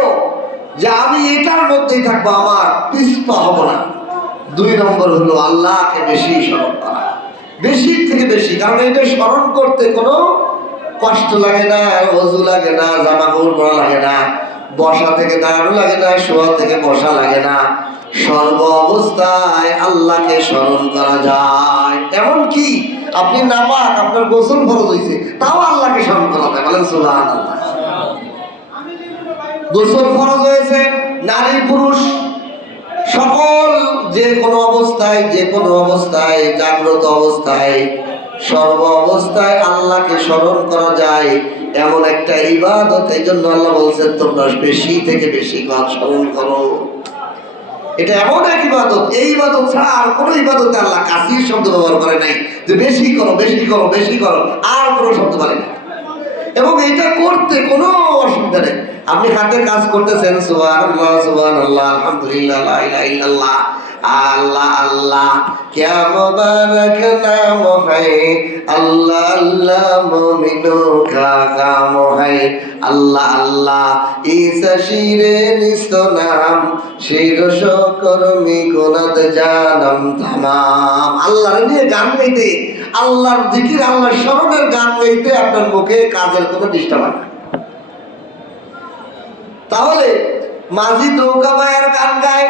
যে আমি এটার মধ্যেই থাকবো, আমার পিছপা হব না। দুই নম্বর হলো আল্লাহকে বেশি স্মরণ করা, বেশি থেকে বেশি। কারণ এটা স্মরণ করতে কোনো কষ্ট লাগে না, ওযু লাগে না, জামা কাপড় পরা লাগে না, বসা থেকে দাঁড়ানো লাগে না, শোয়া থেকে বসা লাগে না। সর্ব অবস্থায় আল্লাহকে স্মরণ করা যায়। এমনকি আপনি নাপাক, আপনার গোসল ফরজ হয়েছে, তাও আল্লাহকে স্মরণ করা যায়। বলেন সুবহানাল্লাহ। গোসল ফরজ হয়েছে, নারী পুরুষ সকল যে কোনো অবস্থায়, যে কোনো অবস্থায়, জাগ্রত অবস্থায়, সর্ব অবস্থায় আল্লাহকে স্মরণ করা যায়, এমন একটা ইবাদত। এই জন্য আল্লাহ বলছেন, তোমরা বেশি থেকে বেশি স্মরণ করো। এটা এমন এক ইবাদত, এই ইবাদত ছাড়া আর কোনো ইবাদতে আল্লাহ কাসির শব্দ ব্যবহার করে নাই, যে বেশি করো বেশি করো বেশি করো, আর কোনো শব্দ বলে না। এবং এটা করতে কোনো অসুবিধা নেই। আপনি হাতের কাজ করতেছেন, সুবহানাল্লাহ সুবহানাল্লাহ আলহামদুলিল্লাহ লা ইলাহা ইল্লাল্লাহ, আল্লাহ আল্লাহ क्या मुबारक नाम है, अल्लाह अल्लाह मोमिनों का काम है, अल्लाह अल्लाह ईसा शिरे निस्तो नाम, शिर शकरमी गुनत जानम तमाम। আল্লাহর নিয়ে গান গাইতে, আল্লাহর জিকির, আল্লাহর স্মরণের গান গাইতে আপনার মুখে কাজের কোনো ডিস্টার্ব হয় না। তাহলে মাঝি নৌকা বায়ার গান গায়,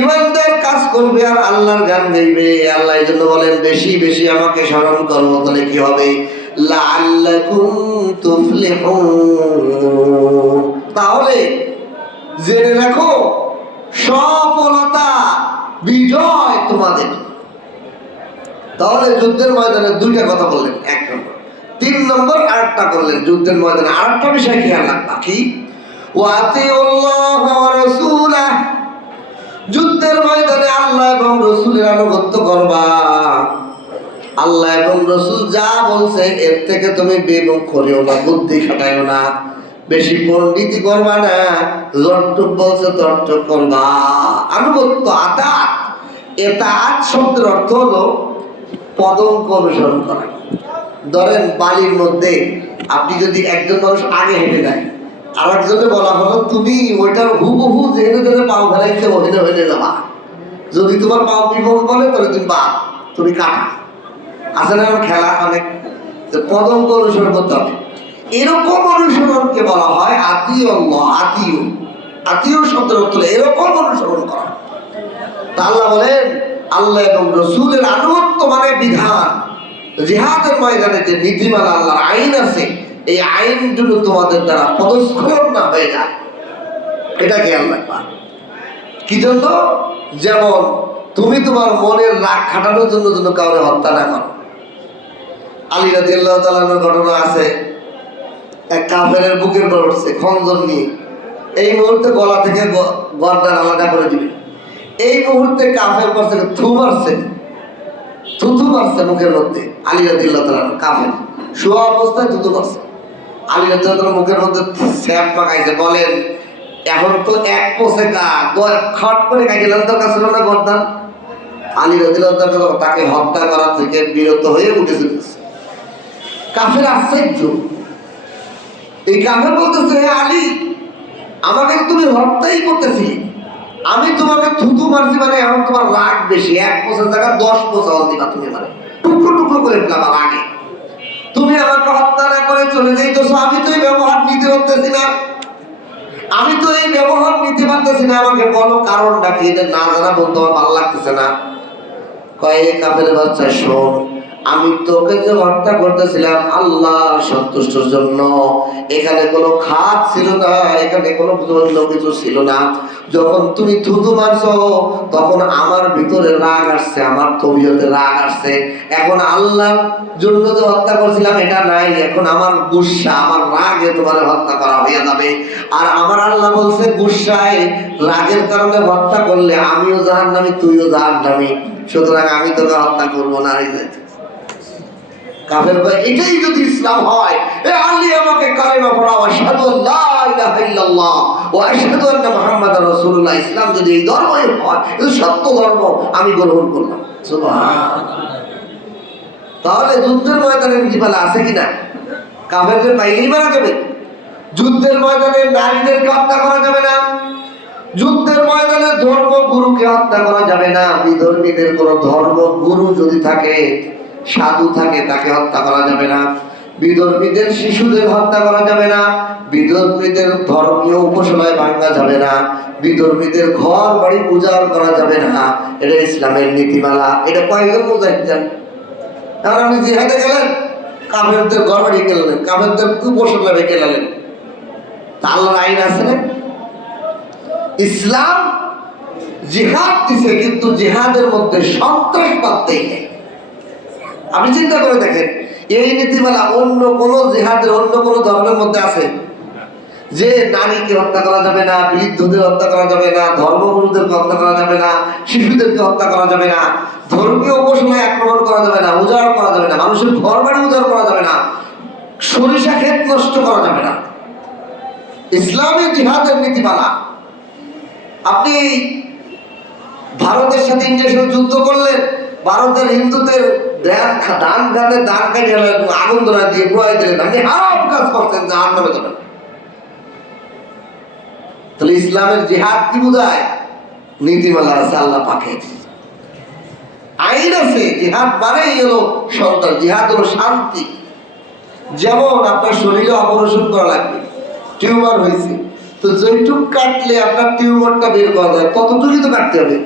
ইমানদার কাজ করবে আর আল্লাহর গান গাইবে। আল্লাহ এই জন্য বলেন, বেশি বেশি আমাকে স্মরণ করো, তাহলে কি হবে? লাআল্লাকুম তুফলিহুন। তাহলে জেনে রাখো, সফলতা বিজয় তোমাদের। তাহলে যুদ্ধের ময়দানে দুইটা কথা বললেন, এক নম্বর। 3 নম্বর আরেকটা করলেন, যুদ্ধের ময়দানে আরেকটা বিষয় খেয়াল রাখবা, কি? ওয়াতিউল্লাহ ওয়া রাসূলাহ। যুদ্ধের ময়দানে আল্লাহ এবং রাসূলের আনুগত্য করবা। আল্লাহ এবং রাসূল যা বলছে এর থেকে তুমি বেমুখ করিও না, বুদ্ধি খাটাইও না, বেশি পণ্ডিতি করবা না, যতটুক বলছে ততটুক করবা। আনুগত্য, আতাত। এতাত শব্দের অর্থ হলো পদঙ্ক অনুসরণ করা। ধরেন বালির মধ্যে আপনি যদি একজন মানুষ আগে হেঁটে যায়, আর একজনে বলা হলো তুমি ওইটার হুবহু যেখানে যেখানে পাও ফেলাইছে ওখানে হয়ে যাবা। যদি তোমার পাও বিপদ বলে তাহলে তুমি বা তুমি কাটা। আসলে আমার খেলা অনেক পদঙ্ক অনুসরণ করতে হবে। এরকম অনুসরণকে বলা হয় আতিউ। আতিউ, আতিউ শব্দের অর্থ এরকম অনুসরণ করা। তা আল্লাহ বলেন, আল্লাহ এবং রাসূলের আনুগত্য মানে বিধান। জিহাদের ময়দানে যে নীতিমালা, আল্লাহর আইন আছে, এই আইন যদি তোমাদের দ্বারা পদস্খলন না হয়ে যায়, এটা খেয়াল রাখবা। কি জন্য? যেমন তুমি তোমার মনের রাগ খাটানোর জন্য কাউকে হত্যা না করো, আলী রাদিয়াল্লাহু তাআলা আনহুর ঘটনা আছে, এক কাফেরের বুকের উপর উঠছে খঞ্জন নিয়ে, এই মুহূর্তে গলা থেকে গর্দান আলাদা করে দিবে, এই মুহূর্তে কাফের করছে থু মারছে, থুতু মারছে মুখের মধ্যে। আলী রাদিয়াল্লাহু তাআলা কাফের শোয়া অবস্থায় থুতু মারছে। আলী রাদিয়াল্লাহু তাআলা মুখের মধ্যে স্যাপ মাখাইছে। বলেন এখন তো এক পোষে গা খট করে কাটিলেন, দরকার ছিল না গর্দান? আলী রাদিয়াল্লাহু তাআলা তাকে হত্যা করা থেকে বিরত হয়ে উঠে চলেছে। কাফের আশ্চর্য, এই কাফের বলতেছে, হে আলী, আমাকে তুমি হত্যাই করতেছি, আমি তোমাকে থুতু মারছি, মানে এখন তোমার রাগ বেশি, এক পোষার জায়গা 10 পোষা দিবা তুমি, মানে টুকরো টুকরো করে ফেলাবা রাগে। তুমি আমাকে হত্যা না করে চলে যাইতেছো, আমি তো এই ব্যবহার নিতে পারতেছি না, আমি তো এই ব্যবহার নিতে পারতেছি না, আমাকে বলো কারণটা কি? এটা না জানা বলতে আমার ভালো লাগতেছে না। কয় কাফের বাচ্চা শোন, আমি তোকে যে হত্যা করতেছিলাম আল্লাহ সন্তুষ্টর জন্য, এখানে কোনো খাত ছিল না, এখানে কোনো অন্য কিছু ছিল না। যখন তুমি থুতু মারছো তখন আমার ভিতরে রাগ আসছে, আমার তবিয়তে রাগ আসছে। এখন আল্লাহর জন্য যে হত্যা করছিলাম এটা নাই, এখন আমার গুসা, আমার রাগে তোমার হত্যা করা হয়ে যাবে। আর আমার আল্লাহ বলছে গুসায় রাগের কারণে হত্যা করলে আমিও জাহান্নামী, তুইও জাহান্নামী, সুতরাং আমি তোকে হত্যা করবো না। কাফের ভাই এটাই যদি ইসলাম হয়, এ আলী আমাকে কালেমা পড়াও, আশহাদু আল্লা ইলাহা ইল্লাল্লাহ ওয়া আশহাদু আন্না মুহাম্মাদার রাসূলুল্লাহ, ইসলাম যদি এই ধর্মই হয়, এই সত্য ধর্ম, আমি গ্রহণ করলাম। সুবহানাল্লাহ। তাহলে যুদ্ধের ময়দানে নীতিমালা আছে কিনা? কাফেরদের পাইলেই মারা যাবে। যুদ্ধের ময়দানে নারীদেরকে হত্যা করা যাবে না, যুদ্ধের ময়দানে ধর্মগুরুকে হত্যা করা যাবে না, বিধর্মীদের কোন ধর্মগুরু যদি থাকে, সাধু থাকে, তাকে হত্যা করা যাবে না, বিধর্মীদের শিশুদের হত্যা করা যাবে না, বিধর্মীদের ধর্মীয় উপাসনায় ভাঙা যাবে না, বিধর্মীদের ঘর বাড়ি উজাড় করা যাবে না। এটা ইসলামের নীতিমালা। এটা কয়েকজন মুজাহিদ জান। কারণ আপনি জিহাদে গেলেন, কাফেরদের ঘর বাড়ি গেলেন, কাফেরদের উপাসনা রেখে গেলেন, তা আল্লাহর আইন আছে না? ইসলাম জিহাদ দিছে, কিন্তু জিহাদের মধ্যে সন্ত্রাসবাদ দেয় নাই। আপনি চিন্তা করে দেখেন, এই নীতিমালা অন্য কোন জিহাদের, অন্য কোন ধর্মের মধ্যে আছে? যে নারীকে হত্যা করা যাবে না, বৃদ্ধদের হত্যা করা যাবে না, ধর্মগুরুদেরকে হত্যা করা যাবে না, শিশুদেরকে হত্যা করা যাবে না, ধর্মীয় উপাসনায় আক্রমণ করা যাবে না, উজাড় করা যাবে না, মানুষের ঘর বাড়ি উজাড় করা যাবে না, সরিষা ক্ষেত নষ্ট করা যাবে না। ইসলামের জিহাদের নীতিমালা। আপনি ভারতের সাথে ইন্ডিয়ার সাথে যুদ্ধ করলেন, ভারতের হিন্দুদের ধান খাতে ধান কাটিয়ে আগুন ধরা দিয়ে পুরাই দিলেন, আপনি হারাম কাজ করছেন, জাহান্নামে যাবেন। তাহলে ইসলামের জিহাদ কি বোঝায়? নীতিমালা আছে, আল্লাহ পাকের আইন আছে। জিহাদ মানেই হলো সন্তান, জিহাদ হলো শান্তি। যেমন আপনার শরীরে অপারেশন করা লাগবে, টিউমার হয়েছে, তো যেটুক কাটলে আপনার টিউমারটা বের করা যায় ততটুকুই তো কাটতে হবে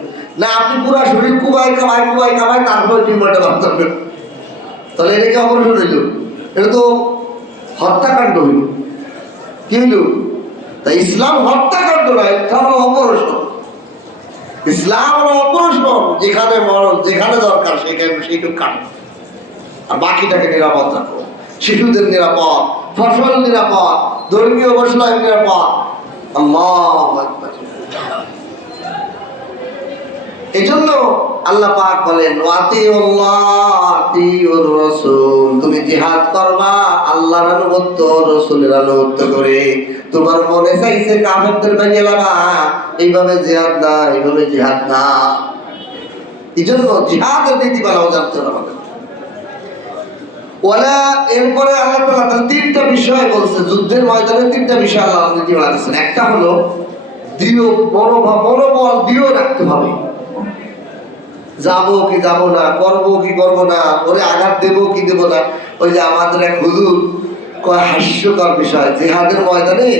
না। আপনি পুরো শরীর কুবাই কামাই তারপরে টিউমারটা বার করবেন, তাহলে এটা কি অপারেশন হইল? এটা তো হত্যাকাণ্ড হইল। কি হইল? তাই ইসলাম হত্যাকাণ্ড নয়, এটা হলো অপারেশন। ইসলাম হলো অপারেশন, যেখানে মরণ, যেখানে দরকার সেখানে সেইটুকু কাটে, আর বাকিটাকে নিরাপদ রাখো। শিশুদের নিরাপদ, ফসল নিরাপদ, ধর্মীয় বসলায় নিরাপদ। আল্লাহু আকবার। এই জন্য আল্লাহ পাক বলেন, তুমি জিহাদ করবা আল্লাহর আনুগত্য, রসুলের আনুগত্য করে। তোমার মনে চাইছে কাফেরদের ভেঙে লাগা, এইভাবে জিহাদ না, এইভাবে জিহাদ না। এই জন্য জিহাদের নীতিমালাও জানতে হবে আমাদের। ওলা এরপরে আল্লাহ তাআলা তিনটা বিষয় বলছে, যুদ্ধের ময়দানে তিনটা বিষয় আল্লাহ নীতিমালা দিচ্ছেন। একটা হলো দৃঢ় মনোবল দৃঢ় রাখতে হবে, যাবো কি যাবো না, করবো কি করবো না, ওরে আঘাত দেবো কি দেবো না। ওই যে আমাদের এক হুজুর কয়, হাস্যকর বিষয়, জিহাদের ময়দানে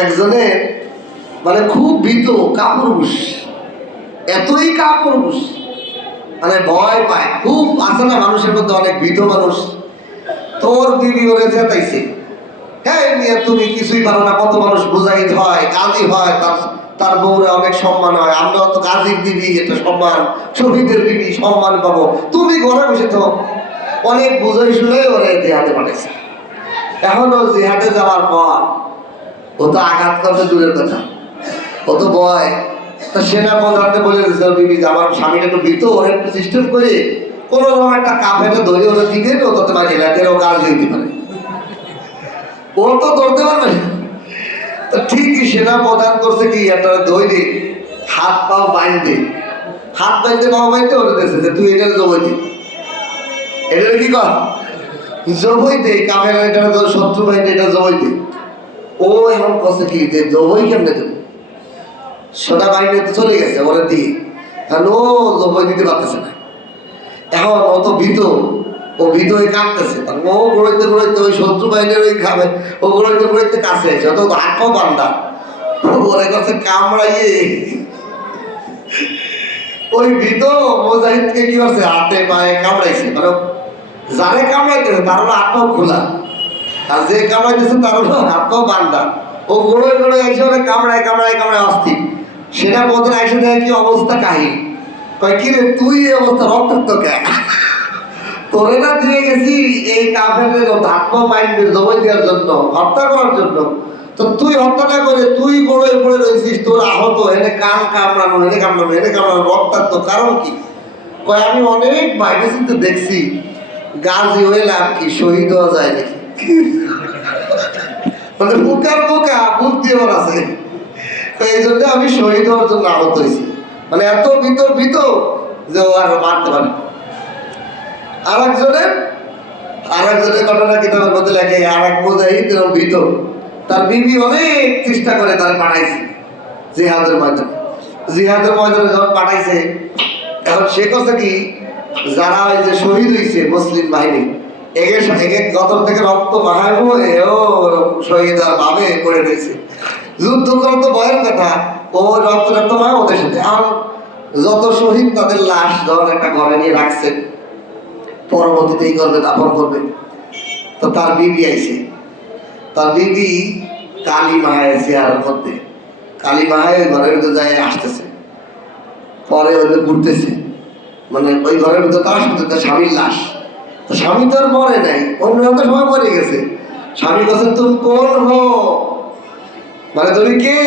একজনের মানে খুব ভীত, কাপুরুষ, এতই কাপুরুষ মানে ভয় পায় খুব। আছে না মানুষের মধ্যে অনেক ভীত মানুষ? তোর বিবি ওরে চেতাইছে, হ্যাঁ নিয়ে তুমি কিছুই পারো না। কত মানুষ মুজাহিদ হয়, গাজী হয়, তার বউরা অনেক সম্মান হয়। আমরা তো গাজীর বিবি, এটা সম্মান, শহীদের বিবি সম্মান পাবো, তুমি ঘরে বসে তো অনেক বুঝাই শুনে ওরা জিহাদে পাঠাইছে। এখন ও জিহাদে যাওয়ার পর ও তো আঘাত করবে দূরের কথা, ও তো ভয়। তা সেনা প্রধানকে বলে দিচ্ছে বিবি যে আমার স্বামীটা একটু ভীত, ওর একটু সিস্টেম করে কোনো রকম একটা কাফেটা ধরে ওরা দিকে ও তাতে মারি লাগে, ও কাজ হইতে পারে, ও তো ধরতে পারবে না। তো ঠিকই সেনা প্রধান করছে কি, একটা ধরে হাত পাও বাইন্দে, হাত বাইন্দে পাও বাইন্দে ওটা দিয়েছে যে তুই এটা জবই দে, এটা কি কর জবই দে, কাফের এটা শত্রু বাহিনী এটা জবই দে। ও এখন করছে কি যে জবই কেমনে দেবো, সোনা বাহিনী তো চলে গেছে ওরা দিয়ে, কারণ ও জবই দিতে পারতেছে না। এখন অত ভীত, ও ভীত হয়ে কাঁপতেছে, কারণ ও ঘুরাইতে ঘুরাইতে ওই শত্রু বাহিনীর ওই খাবে, ও ঘুরাইতে ঘুরাইতে কাছে আছে, অত হাত পাও বান্ধা, ওরে কাছে কামড়াইয়ে ওই ভীত মুজাহিদকে কি করছে হাতে পায়ে কামড়াইছে, মানে যারে কামড়াইতেছে তার হলো হাত পাও খোলা, আর যে কামড়াইতেছে তার হলো হাত পাও বান্ধা। ও গোড়ে গোড়ে এসে ওরা কামড়ায় কামড়ায় কামড়ায় অস্থির। সেটা বদলে এসে দেয় কি অবস্থা কাহিনী, কয় কি রে তুই এই অবস্থা রক্তাক্ত কে, তোরে না দিয়ে গেছি এই কাফেরদের হাত পা বাইন্ডে জবাই দেওয়ার জন্য, হত্যা করার জন্য, তো তুই হত্যা না করে তুই গোড়ে পড়ে রয়েছিস, তোর আহত, এনে কান কামড়ানো, এনে কামড়ানো, এনে কামড়ানো, রক্তাক্ত, কারণ কি? কয় আমি অনেক বাইরে চিন্তে দেখছি গাজী হইলাম কি শহীদ হওয়া যায় নাকি, মানে বোকার বোকা বুদ্ধি আমার আছে, তো এই জন্য আমি শহীদ হওয়ার জন্য আহত হয়েছি, মানে এত ভীত যে ও আর মারতে পারে। আর একজনের ঘটনা কিতাবের মধ্যে লেখে, আর এক মুজাহিদ এরকম ভীত, তার বিবি অনেক চেষ্টা করে তার পাঠাইছে জিহাদের ময়দানে যখন পাঠাইছে, এখন সে কথা কি যারা ওই যে শহীদ হয়েছে মুসলিম বাহিনী, একে গতর থেকে রক্ত বাহায় হয়ে ও শহীদ আর ভাবে পড়ে রয়েছে, যুদ্ধ করা তো ভয়ের কথা, ও রক্ত মায় ওদের সাথে। আর যত শহীদ তাদের লাশ যখন একটা ঘরে নিয়ে রাখছে, পরবর্তীতে এই করবে দাফন করবে, তো তার বিবি আইছে, তার বিবি কালী মাহায় চেয়ারের মধ্যে, কালী মাহায় ঘরের ভিতরে যায় আসতেছে, পরে ওদের ঘুরতেছে, মানে ওই ঘরের ভিতরে তার সাথে তার স্বামীর লাশ, তো স্বামী তো আর মরে নাই, অন্য একটা সময় মরে গেছে। স্বামী বলছেন তুমি কোন হো, মানে তুমি কে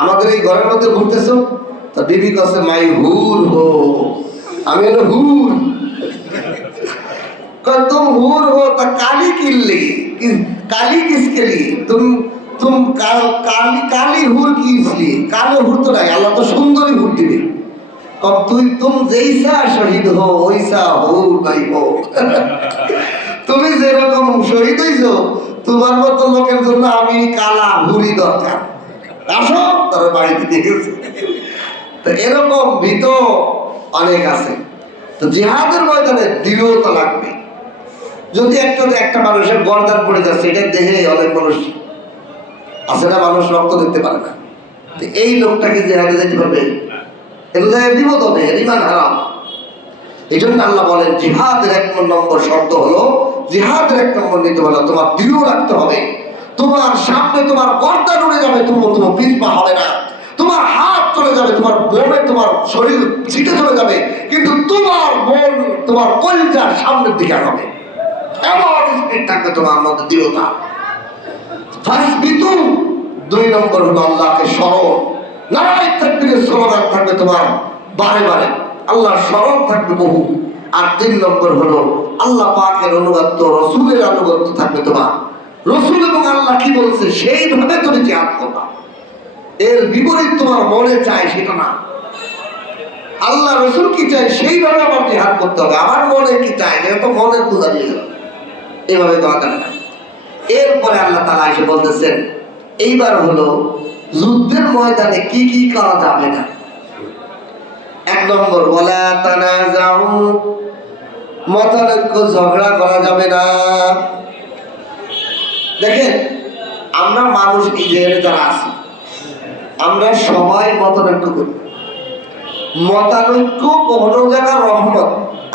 আমাদের এই ঘরের মধ্যে ঘুরতেছো? তা বিবি কাছে মাই হুর হো, আমি হলো হুর। तुम हूर हो तो काली किल ली, काली किसके लिए, तुम काली हूर की इसलिए, काले हूर तो नहीं, अल्लाह तो सुंदरी हूर दिवे, कब तुम जैसा शहीद हो वैसा हूर नहीं हो। তুমি যেরকম শহীদ হইছো তোমার মতো লোকের জন্য আমি কালা হুরি দরকার, আসো তার বাড়িতে দিয়ে গেছে। তো এরকম ভীত অনেক আছে। তো জিহাদের ময়দানে দৃঢ়তা লাগবে। যদি একটা মানুষের গর্দান পড়ে যাচ্ছে, এটা দেখে অনেক মানুষ আছে না, মানুষ রক্ত দেখতে পারে না, এই লোকটাকে জিহাদে যেতে পারবে, এগুলো বিপদ হবে, ইমান হারাম। এই জন্য আল্লাহ বলেন জিহাদের 1 নম্বর শর্ত হলো, জিহাদের 1 নম্বর নিতে হলে তোমার দৃঢ় রাখতে হবে। তোমার সামনে তোমার গর্দান উড়ে যাবে, তোমার পিছপা হবে না, তোমার হাত চলে যাবে, তোমার বোনে তোমার শরীর ছিটে চলে যাবে, কিন্তু তোমার মন তোমার কলিজার সামনের দিকে হবে, এমন স্পিড থাকবে তোমার মধ্যে দৃঢ়তা। ফাসবিতু 2 নম্বর হলো আল্লাহকে স্মরণ, নারায়ে তাকবীরের স্লোগান থাকবে তোমার বারে বারে, আল্লাহর স্মরণ থাকবে বহু। আর 3 নম্বর হলো আল্লাহ পাকের অনুগত্য, রসুলের অনুগত্য থাকবে তোমার, রসুল এবং আল্লাহ কি বলছে সেইভাবে তুমি জিহাদ করবা, এর বিপরীত তোমার মনে চায় সেটা না। আল্লাহ রসুল কি চায় সেইভাবে আমার জিহাদ করতে হবে, আমার মনে কি চায় এটা তো মনের বোঝা নিয়ে যাবে, এইভাবে দেওয়া যাবে না। এরপরে আল্লাহ তাআলা এসে বলতেছেন এইবার হলো যুদ্ধের ময়দানে কি কি করা যাবে না। 1 নম্বর ওয়ালা তানাজাউ, মতানৈক্য ঝগড়া করা যাবে না। দেখেন আমরা মানুষ ইসরায়েলে যারা আছি, আমরা সবাই মতানৈক্য করি। মতানৈক্য কোনো জায়গা রহমত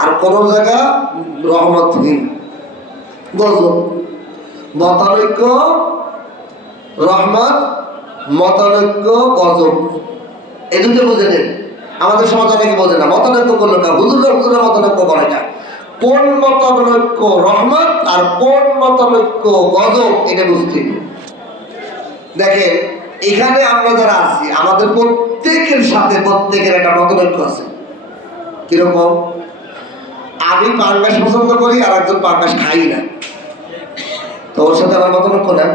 আর কোনো জায়গা রহমতহীন, গজব। মতানৈক্য রহমত, মতানৈক্য গজব, এই দুটো বুঝে নেন। আমাদের সমাজ অনেকে বোঝে না, মতানৈক্য করলো না, হুজুররা মতানৈক্য করে না, কোন মতানৈক্য রহমত আর কোন মতানৈক্য গজব, এটা বুঝতে হবে। দেখেন এখানে আমরা যারা আছি আমাদের প্রত্যেকের সাথে প্রত্যেকের একটা মতানৈক্য আছে। কিরকম? আমি পাঙ্গাস পছন্দ করি আর একজন পাঙ্গাস খাই না, তো ওর সাথে আমার মতানৈক্য না।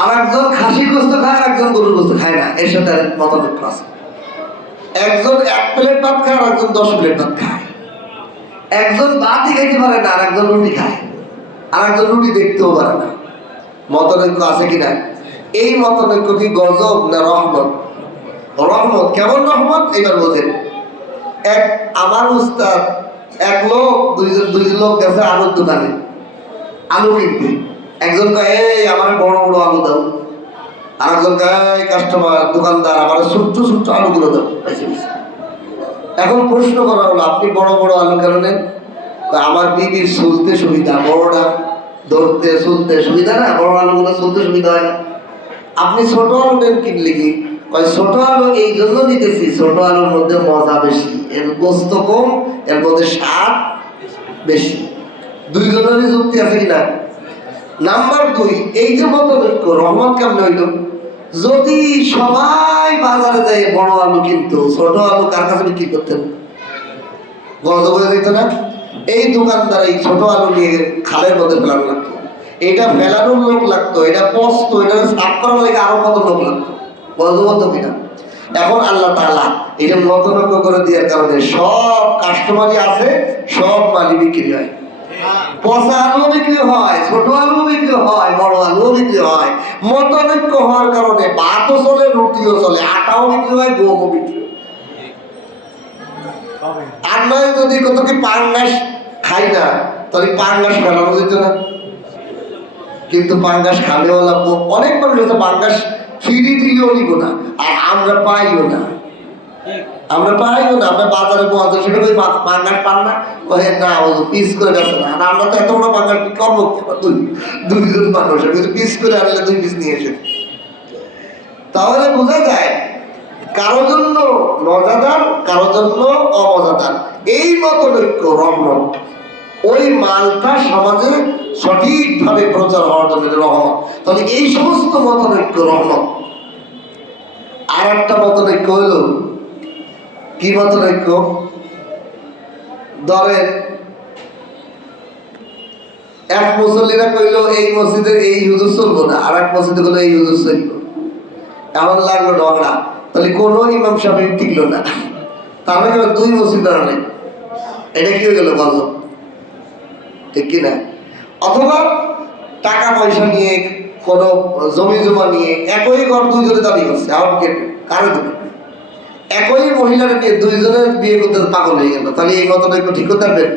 আর একজন খাসির গোস্ত খায় আর একজন গরুর গোস্ত খায় না, এর সাথে মতানৈক্য আছে। একজন 1 প্লেট ভাত খায় আর একজন 10 প্লেট ভাত খায়। একজন ভাতই খাইতে পারে না আর একজন রুটি খায়, আর একজন রুটি দেখতেও পারে না। মতানৈক্য আছে কিনা? এই মতানৈক্য কি গজব না রহমত? রহমত। কেমন রহমত? এবার বোঝেন। আমার উস্তাদ এক লোক, দুই লোক গেছে আলুর দোকানে আলু কিনতে। একজন কয় এই আমার বড় বড় আলু দাও, আর একজন কয় কাস্টমার দোকানদার আমার ছোট্ট ছোট্ট আলুগুলো দাও। এখন প্রশ্ন করা হলো আপনি বড় বড় আলু কেন নেন? আমার বিবির চলতে সুবিধা, বড়টা ধরতে চলতে সুবিধা না, বড় আলুগুলো চলতে সুবিধা হয় না। আপনি ছোট আলু নেন কিনলে কি? ছোট আলু এই জন্য নিতেছি, ছোট আলুর মধ্যে মজা বেশি, এর গোস্ত কম, এর মধ্যে স্বাদ বেশি। দুইজনেরই যুক্তি আছে কিনা? নাম্বার 2, এই যে মতানৈক্য রহমত কেমন হইল? যদি সবাই বাজারে যায় বড় আলু কিনতো, ছোট আলু কার কাছে বিক্রি করতেন? গজব হয়ে যেত না? এই দোকানদার এই ছোট আলু নিয়ে খালের মধ্যে ফেলানো লাগতো, এটা ফেলানোর লোক লাগতো, এটা পচতো, এটা সাফ করার লাগে আরো কত লোক লাগতো। গজব হতো কিনা? এখন আল্লাহ তাআলা এটা মতানৈক্য করে দেওয়ার কারণে সব কাস্টমারই আছে, সব মালই বিক্রি হয়। পচা আলু বিক্রি হয়, ছোট আলু বিক্রি হয়, বড় আলু বিক্রি হয়। মতানৈক্য হওয়ার কারণে ভাতও চলে, রুটিও চলে, আটাও বিক্রি হয়, গমও বিক্রি হয়। আর নয় যদি কত কি পাঙ্গাস খাই না, তাহলে পাঙ্গাস ফেলানো যেত না। কিন্তু পাঙ্গাস খালেও লাগবো। অনেক মানুষ হয়তো পাঙ্গাস ফিরি দিলেও নিব না, আর আমরা পাইও না। আমরা পাইও না, আমরা বাজারে 50 টাকা পাঙ্গাস পান না, না ও পিস করে গেছে না। আর আমরা তো এত বড় পাঙ্গাস করবো, দুইজন মানুষ পিস করে আনলে 2 পিস নিয়ে এসে। তাহলে বোঝা যায় কারো জন্য মজাদার, কারো জন্য অমজাদার। এই মতানৈক্য রহমত। ওই মালটা সমাজে সঠিকভাবে প্রচার হওয়ার জন্য রহমত। তাহলে এই সমস্ত মতানৈক্য রহমত। আর একটা মতানৈক্য হইল কি মতানৈক্য? ধরেন এক মুসল্লিরা কইল এই মসজিদে এই হুজুর চলবো না, আর এক মসজিদে বললো এই হুজুর চলবো। এমন লাগলো ঝগড়া, তাহলে কোন ইমাম সাহেব টিকলো না, তার মানে 2 মসজিদ দাঁড়ালে, এটা কি হয়ে গেল? গজব, ঠিক কিনা? অথবা টাকা পয়সা নিয়ে, কোন জমি জমা নিয়ে একই ঘর 2 জনে দাবি করছে, আমার কারো দেবে একই মহিলার নিয়ে 2 জনের বিয়ে করতে পাগল হয়ে গেল, তাহলে এই মতনৈক্য ঠিক করতে পারবেন?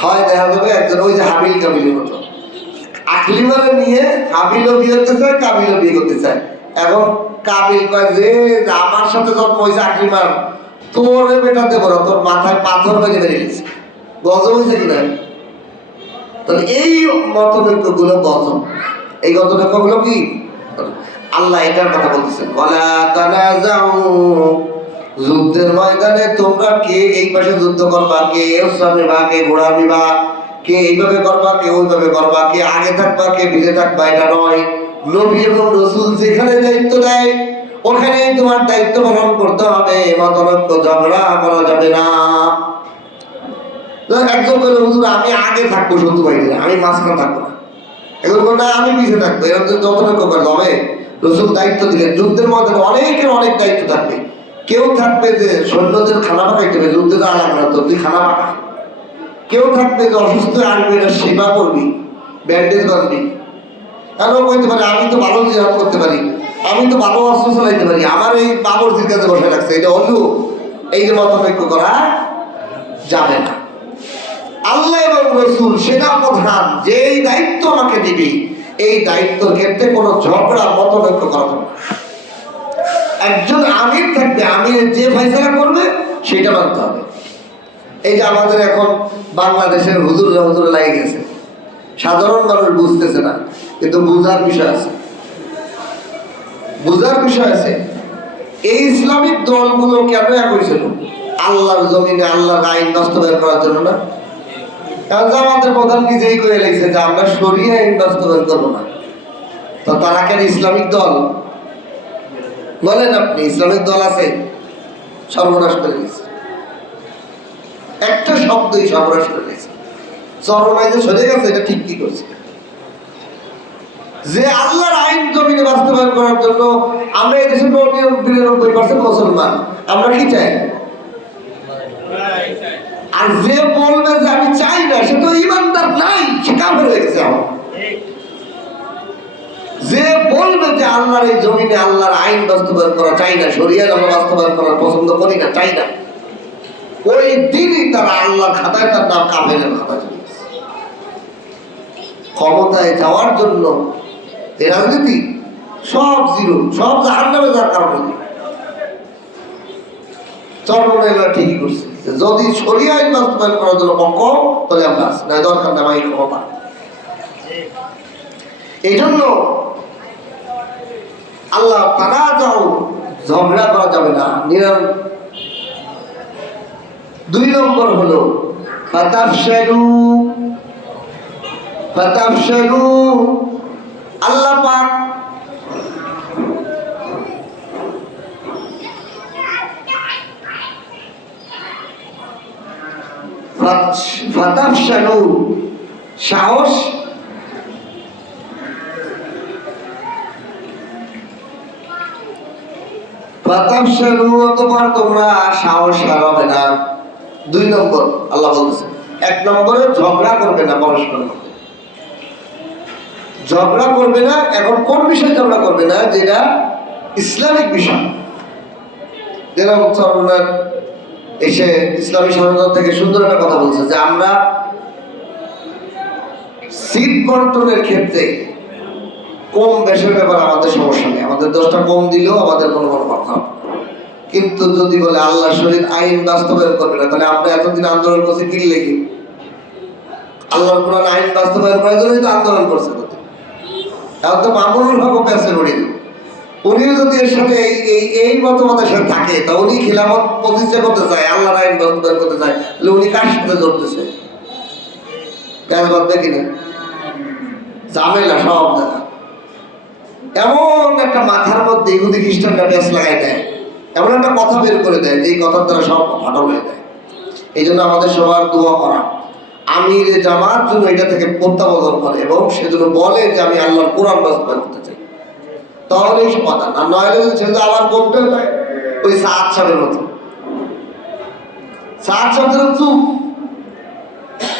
হয় দেখা যাবে একজন ওই যে হাবিল কাবিলের মতো, আকলিমারে নিয়ে হাবিলও বিয়ে করতে চায়, কাবিলও বিয়ে করতে চায়। এখন কাবিল কয় যে আমার সাথে জন্ম হয়েছে আকলিমার, তোরে বেটা দেবো না, তোর মাথায় পাথর মেরে বেরিয়ে গেছে। গজব হয়েছে কিনা? তাহলে এই মতনৈক্য গুলো গজব। এই মতনৈক্য গুলো কি? আল্লাহ এটার কথা বলতেছেন, ওয়ালা তানাজাউ, যুদ্ধের ময়দানে তোমরা কে এই পাশে যুদ্ধ করবা, কে সামনে বা কে ঘোড়াবি বা কে এইভাবে করবা, কে ওইভাবে করবা, কে আগে থাকবা, কে ভিড়ে থাকবা, এটা নয়। নবী এবং রাসূল যেখানে দায়িত্ব দেয় ওখানেই তোমার দায়িত্ব পালন করতে হবে। মতনৈক্য ঝগড়া করা যাবে না। একজন বলে হুজুর আমি আগে থাকবো, শত্রু বাহিনীরা, আমি মাঝখানে থাকবো না। এখন বলে আমি পিছিয়ে থাকবো, এরকম যদি মতনৈক্য করে হবে। রাসূল দায়িত্ব দিলেন, যুদ্ধের ময়দানে অনেকের অনেক দায়িত্ব থাকবে। কেউ থাকবে যে সৈন্যদের খানা পাকাইতে হবে, যুদ্ধে তো আলাদা না, তো তুই খানা পাকা। কেউ থাকবে যে অসুস্থ আসবে, এটা সেবা করবি, ব্যান্ডেজ বাঁধবি। এমন বলতে পারে আমি তো ভালো জিহাদ করতে পারি, আমি তো ভালো অস্ত্র চালাইতে পারি, আমার এই বাবরজির কাছে বসে রাখছে, এটা হলো এই যে মতনৈক্য করা যাবে না। আল্লাহ এবং রাসূল সেটা প্রধান, যে এই দায়িত্ব আমাকে দিবি, এই দায়িত্বের ক্ষেত্রে কোনো ঝগড়া মতনৈক্য করা যাবে না। একজন আমির থাকবে, আমির যে ফয়সালা করবে সেটা মানতে হবে। এই যে আমাদের এখন বাংলাদেশের হুজুররা হুজুরে লাগে গেছে, সাধারণ মানুষ বুঝতেছে না, কিন্তু বুঝার বিষয় আছে, বুঝার বিষয় আছে। এই ইসলামিক দলগুলো কেন এক হয়েছিল? আল্লাহর জমিনে আল্লাহর আইন বাস্তবায়ন করার জন্য না? জামাতের প্রধান নিজেই কয়ে লেগেছে যে আমরা শরিয়া আইন বাস্তবায়ন করবো না। তো তারা কেন ইসলামিক দল বলেন? আপনি ইসলামিক দল আছে, সর্বনাশ করে গেছে, একটা শব্দই সর্বনাশ করে গেছে। চরমায় যে সরে গেছে এটা ঠিক কি করছে? যে আল্লাহর আইন জমিনে বাস্তবায়ন করার জন্য আমরা এই দেশের 99% মুসলমান, আমরা কি চাই? আর যে বলবে যে আমি চাই না, সে তো ইমানদার নাই, সে কাফের হয়ে গেছে। যে বলবে যে আল্লাহর এই জমিনে আল্লাহর আইন বাস্তবায়ন করা চাই না, শরিয়ার আমরা বাস্তবায়ন করা পছন্দ করি না, চাই না, ওই দিনই তারা আল্লাহর খাতায় তার নাম কাফেরের খাতায় চলে গেছে। ক্ষমতায় যাওয়ার জন্য এই রাজনীতি সব জিরো, সব জাহান্নামে যাওয়ার কারণে। চরমনেরা ঠিকই করছে, যদি শরিয়া আইন বাস্তবায়ন করার জন্য পক্ষ, তাহলে আমরা না দরকার না এই ক্ষমতা। এই জন্য আল্লাহ তারা যাও ঝগড়া করা যাবে না। 2 নম্বর হলো ফাতাফশালু। আল্লাহ পাক ফাতাফশালু সাহস, অতঃপর তোমরা সাহস হারাবে না। 2 নম্বর আল্লাহ বলতেছে। 1 নম্বরে ঝগড়া করবে না, পরস্পর ঝগড়া করবে না। এখন কোন বিষয়ে ঝগড়া করবে না? যেটা ইসলামিক বিষয়। যেরকম চরমনার এসে ইসলামী সংগঠন থেকে সুন্দর একটা কথা বলছে যে আমরা সিট বন্টনের ক্ষেত্রে কম বেশির ব্যাপারে আমাদের সমস্যা নেই, আমাদের 10টা কম দিলেও আমাদের কোনো কথা। কিন্তু যদি বলে আল্লাহ শরীয়ত আইন বাস্তবায়ন করবে না, তাহলে আমরা এতদিন আন্দোলন করছি কি লেগে? আল্লাহর কোরআন আইন বাস্তবায়ন করার জন্যই তো আন্দোলন করছে। এখন তো মামুনুল হক প্যাসে উনি, উনিও যদি এর সাথে এই মতবাদের সাথে থাকে, তা উনি খিলাফত প্রতিষ্ঠা করতে চায়, আল্লাহর আইন বাস্তবায়ন করতে চায়, তাহলে উনি কার সাথে ধরতেছে? কেন করবে কিনা? ঝামেলা সব জায়গা। এমন একটা মাথার মধ্যে ইহুদি খ্রিস্টানরা প্যাঁচ লাগাই দেয়, এমন একটা কথা বের করে দেয় যে কথার দ্বারা সব ফাটল হয়ে যায়। এই জন্য আমাদের সবার দোয়া করা, আমির জামাত জন্য এটা থেকে প্রত্যাবর্তন করে এবং সেজন্য বলে যে আমি আল্লাহর কোরআন বাস্তবায়ন করতে চাই, তাহলেই সমাধান। আর নয় সেটা আবার বলতে হয় ওই সাত সালের মতো। সাত সালের চুপ,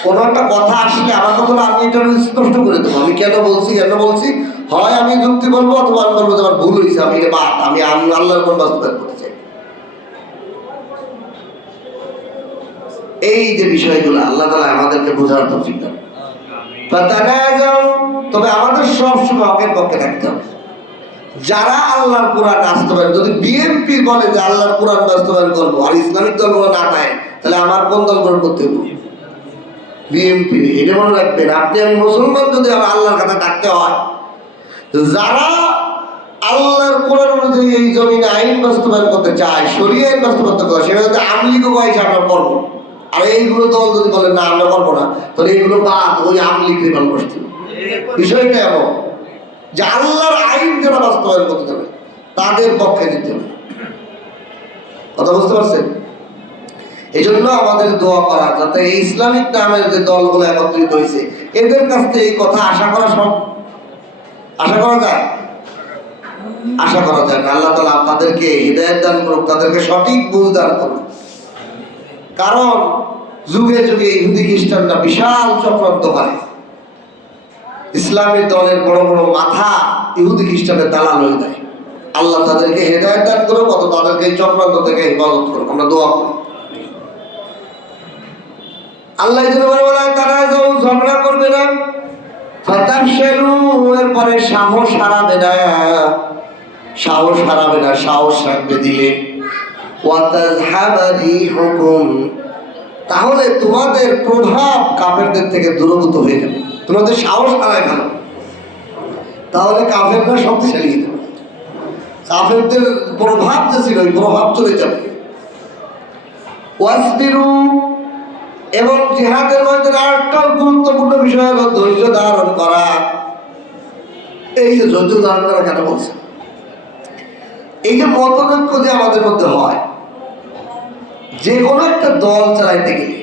কোনো একটা কথা আসলে আমার কথা আমি এটা স্পষ্ট করে দেবো, আমি কেন বলছি। হয় আমি যুক্তি বলবো, অথবা আমি বলবো আমার ভুল হয়েছে, আমি এটা বাদ, আমি আল্লাহর কোন বাস্তবায়ন করতে চাই। এই যে বিষয়গুলো আল্লাহ তাআলা আমাদেরকে বোঝার তৌফিক দান। তবে আমাদের সবসময় হকের পক্ষে থাকতে হবে। যারা আল্লাহর কোরআন বাস্তবায়ন, যদি বিএনপি বলে যে আল্লাহর কোরআন বাস্তবায়ন করবো আর ইসলামিক দলগুলো না পায়, তাহলে আমার কোন দল গ্রহণ করতে হবে? বিএনপি। এটা মনে রাখবেন, আপনি আমি মুসলমান যদি আমার আল্লাহর কাছে ডাকতে হয়, যারা আল্লাহর কোরআন অনুযায়ী এই জমিনে আইন বাস্তবায়ন করতে চায়, শরিয়া আইন বাস্তবায়ন করতে হয়, সেটা যদি আমলিগও কয়েছে আমরা করবো, আর এইগুলো দল যদি বলে না আমরা করবো না, তাহলে এইগুলো বাদ, ওই আমলিগ রিপাল করছে। বিষয়টা এমন যে আল্লাহর আইন যারা বাস্তবায়ন করতে যাবে তাদের পক্ষে দিতে হবে। কথা বুঝতে পারছেন? এই জন্য আমাদের দোয়া করা, যাতে এই ইসলামিক নামের যে দলগুলো একত্রিত হয়েছে এদের কাছ থেকে এই কথা আশা করা যায়? আশা করা যায় না। আল্লাহ তাআলা তাদেরকে হিদায়াত দান করুক, তাদেরকে সঠিক বুঝ দান করুক। কারণ যুগে যুগে ইহুদি খ্রিস্টানরা বিশাল চক্রান্ত করে, ইসলামের দলের বড় বড় মাথা ইহুদি খ্রিস্টানের দালাল হয়ে যায়। আল্লাহ তাদেরকে হিদায়াত দান করুক, অত তাদেরকে এই চক্রান্ত থেকে হেফাজত করুক। আমরা দোয়া করি। আল্লাহ তারা ঝগড়া করবে না, এরপরে সাহস হারাবে না, সাহস রাখবে দিলে। তাহলে তোমাদের প্রভাব কাফেরদের থেকে দূরভূত হয়ে যাবে। তোমাদের সাহস হারায় গেল, তাহলে কাফেররা শক্তিশালী হয়ে যাবে। কাফেরদের প্রভাব যে ছিল ওই প্রভাব চলে যাবে। ওয়াসবিরু, এবং জিহাদের ময়দানে আরেকটা গুরুত্বপূর্ণ বিষয় হলো ধৈর্য ধারণ করা। এই যে ধৈর্য ধারণ করা কেন বলছে? এই যে মতনৈক্য যে আমাদের মধ্যে হয়, যে কোনো একটা দল চালাইতে গেলে,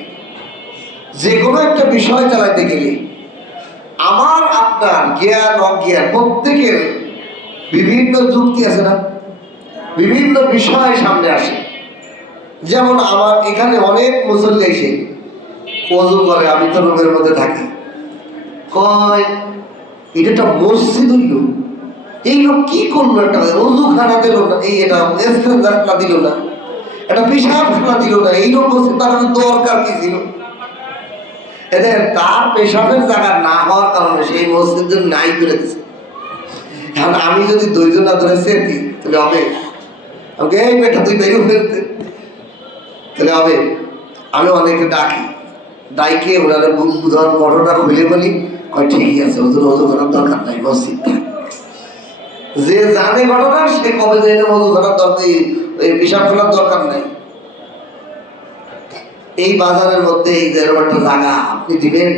যে কোনো একটা বিষয় চালাইতে গেলে আমার আপনার জ্ঞান অজ্ঞান প্রত্যেকের বিভিন্ন যুক্তি আছে না, বিভিন্ন বিষয় সামনে আসে। যেমন আমার এখানে অনেক মুসল্লি এসে ওযু করে, আমি তো রুমের মধ্যে থাকি, কয় এটা একটা মসজিদ হইল, এই লোক কি করলো, একটা ওযু খানা দিল না, এই এটা ইস্তেনজা দিল না, একটা পেশাব খানা দিল না, এই লোক মসজিদ তার দরকার কি ছিল? এদের তার পেশাবের জায়গা না হওয়ার কারণে সেই মসজিদ নাই করে দিচ্ছে। এখন আমি যদি ধৈর্য না ধরে সেটি তাহলে হবে? আমাকে এই বেটা তুই বেরো ফেলতে তাহলে হবে? আমি অনেকে ডাকি, ডাইকে ওনারা বুঝার ঘটনা খুলে বলি, কয় ঠিকই আছে, ওদের ওযু করার দরকার নাই, মসজিদ যে জানে ঘটনা সে কবে যে ওযু করার দরকার, এই পেশাব করার দরকার নাই। এই বাজারের মধ্যে এই যে একটা জায়গা আপনি দিবেন,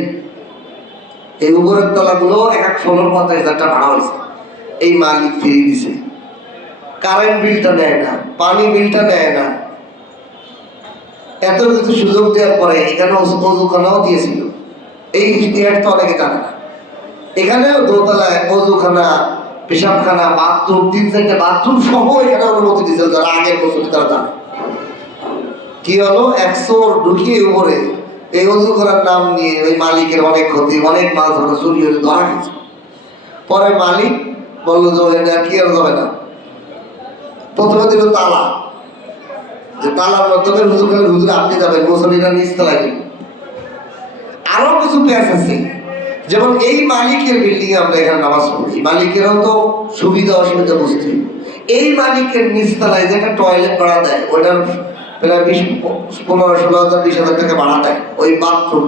এই উপরের তলাগুলো এক এক ফ্লোর 50,000 টাকা ভাড়া হয়েছে, এই মালিক ফিরিয়ে দিছে। কারেন্ট বিলটা নেয় না, পানি বিলটা নেয় না, এত কিছু সুযোগ দেওয়ার পরে এখানে ওযুখানাও দিয়েছিল। এই ইতিহাস তো অনেকে জানে না। এখানেও দোতলায় ওযুখানা, পেশাবখানা, বাথরুম, 3-4টা বাথরুম সহ এখানে অনুমতি দিয়েছিল। যারা আগের বছর তারা জানে কি হলো, 100 ঢুকিয়ে উপরে এই ওযু করার নাম নিয়ে ওই মালিকের অনেক ক্ষতি, অনেক মাছ ধরা চুরি হয়ে ধরা গেছে। পরে মালিক বললো যে ওখানে আর কি আর যাবে না। প্রথমে দিল তালা, যে তালার মাধ্যমে হুজুর আপনি যাবেন, মুসল্লিরা নিচতলায় যাবেন। আরো কিছু প্যাচ আছে, যেমন এই মালিকের বিল্ডিং এ আমরা এখানে নামাজ পড়ি, মালিকেরও তো সুবিধা অসুবিধা বুঝতে। এই মালিকের নিচতলায় যে একটা টয়লেট ভাড়া দেয়, ওইটার প্রায় 15-16,000 20,000 টাকা ভাড়া দেয়। ওই বাথরুম,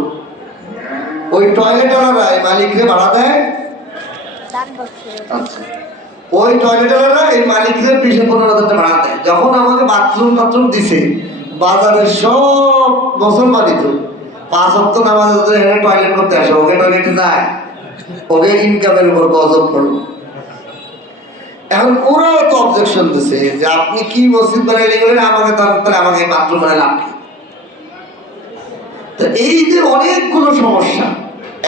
ওই টয়লেট আলাদা মালিককে ভাড়া দেয়। আচ্ছা, ওই টয়লেট আলাদা এই মালিকদের 20-15,000 টাকা ভাড়া দেয়। যখন আমাকে বাথরুম দিছে, বাজারের সব মুসলমানই তো 5 ওয়াক্ত নামাজ এখানে টয়লেট করতে আসে, ওকে টয়লেটে যায়, ওকে ইনকামের উপর গজব পড়লো। এখন ওরাও তো অবজেকশন দিছে যে আপনি কি মসজিদ বানাইলে গেলেন, আমাকে তাহলে আমাকে বাথরুম বানাই লাভ কি? তো এই যে অনেকগুলো সমস্যা,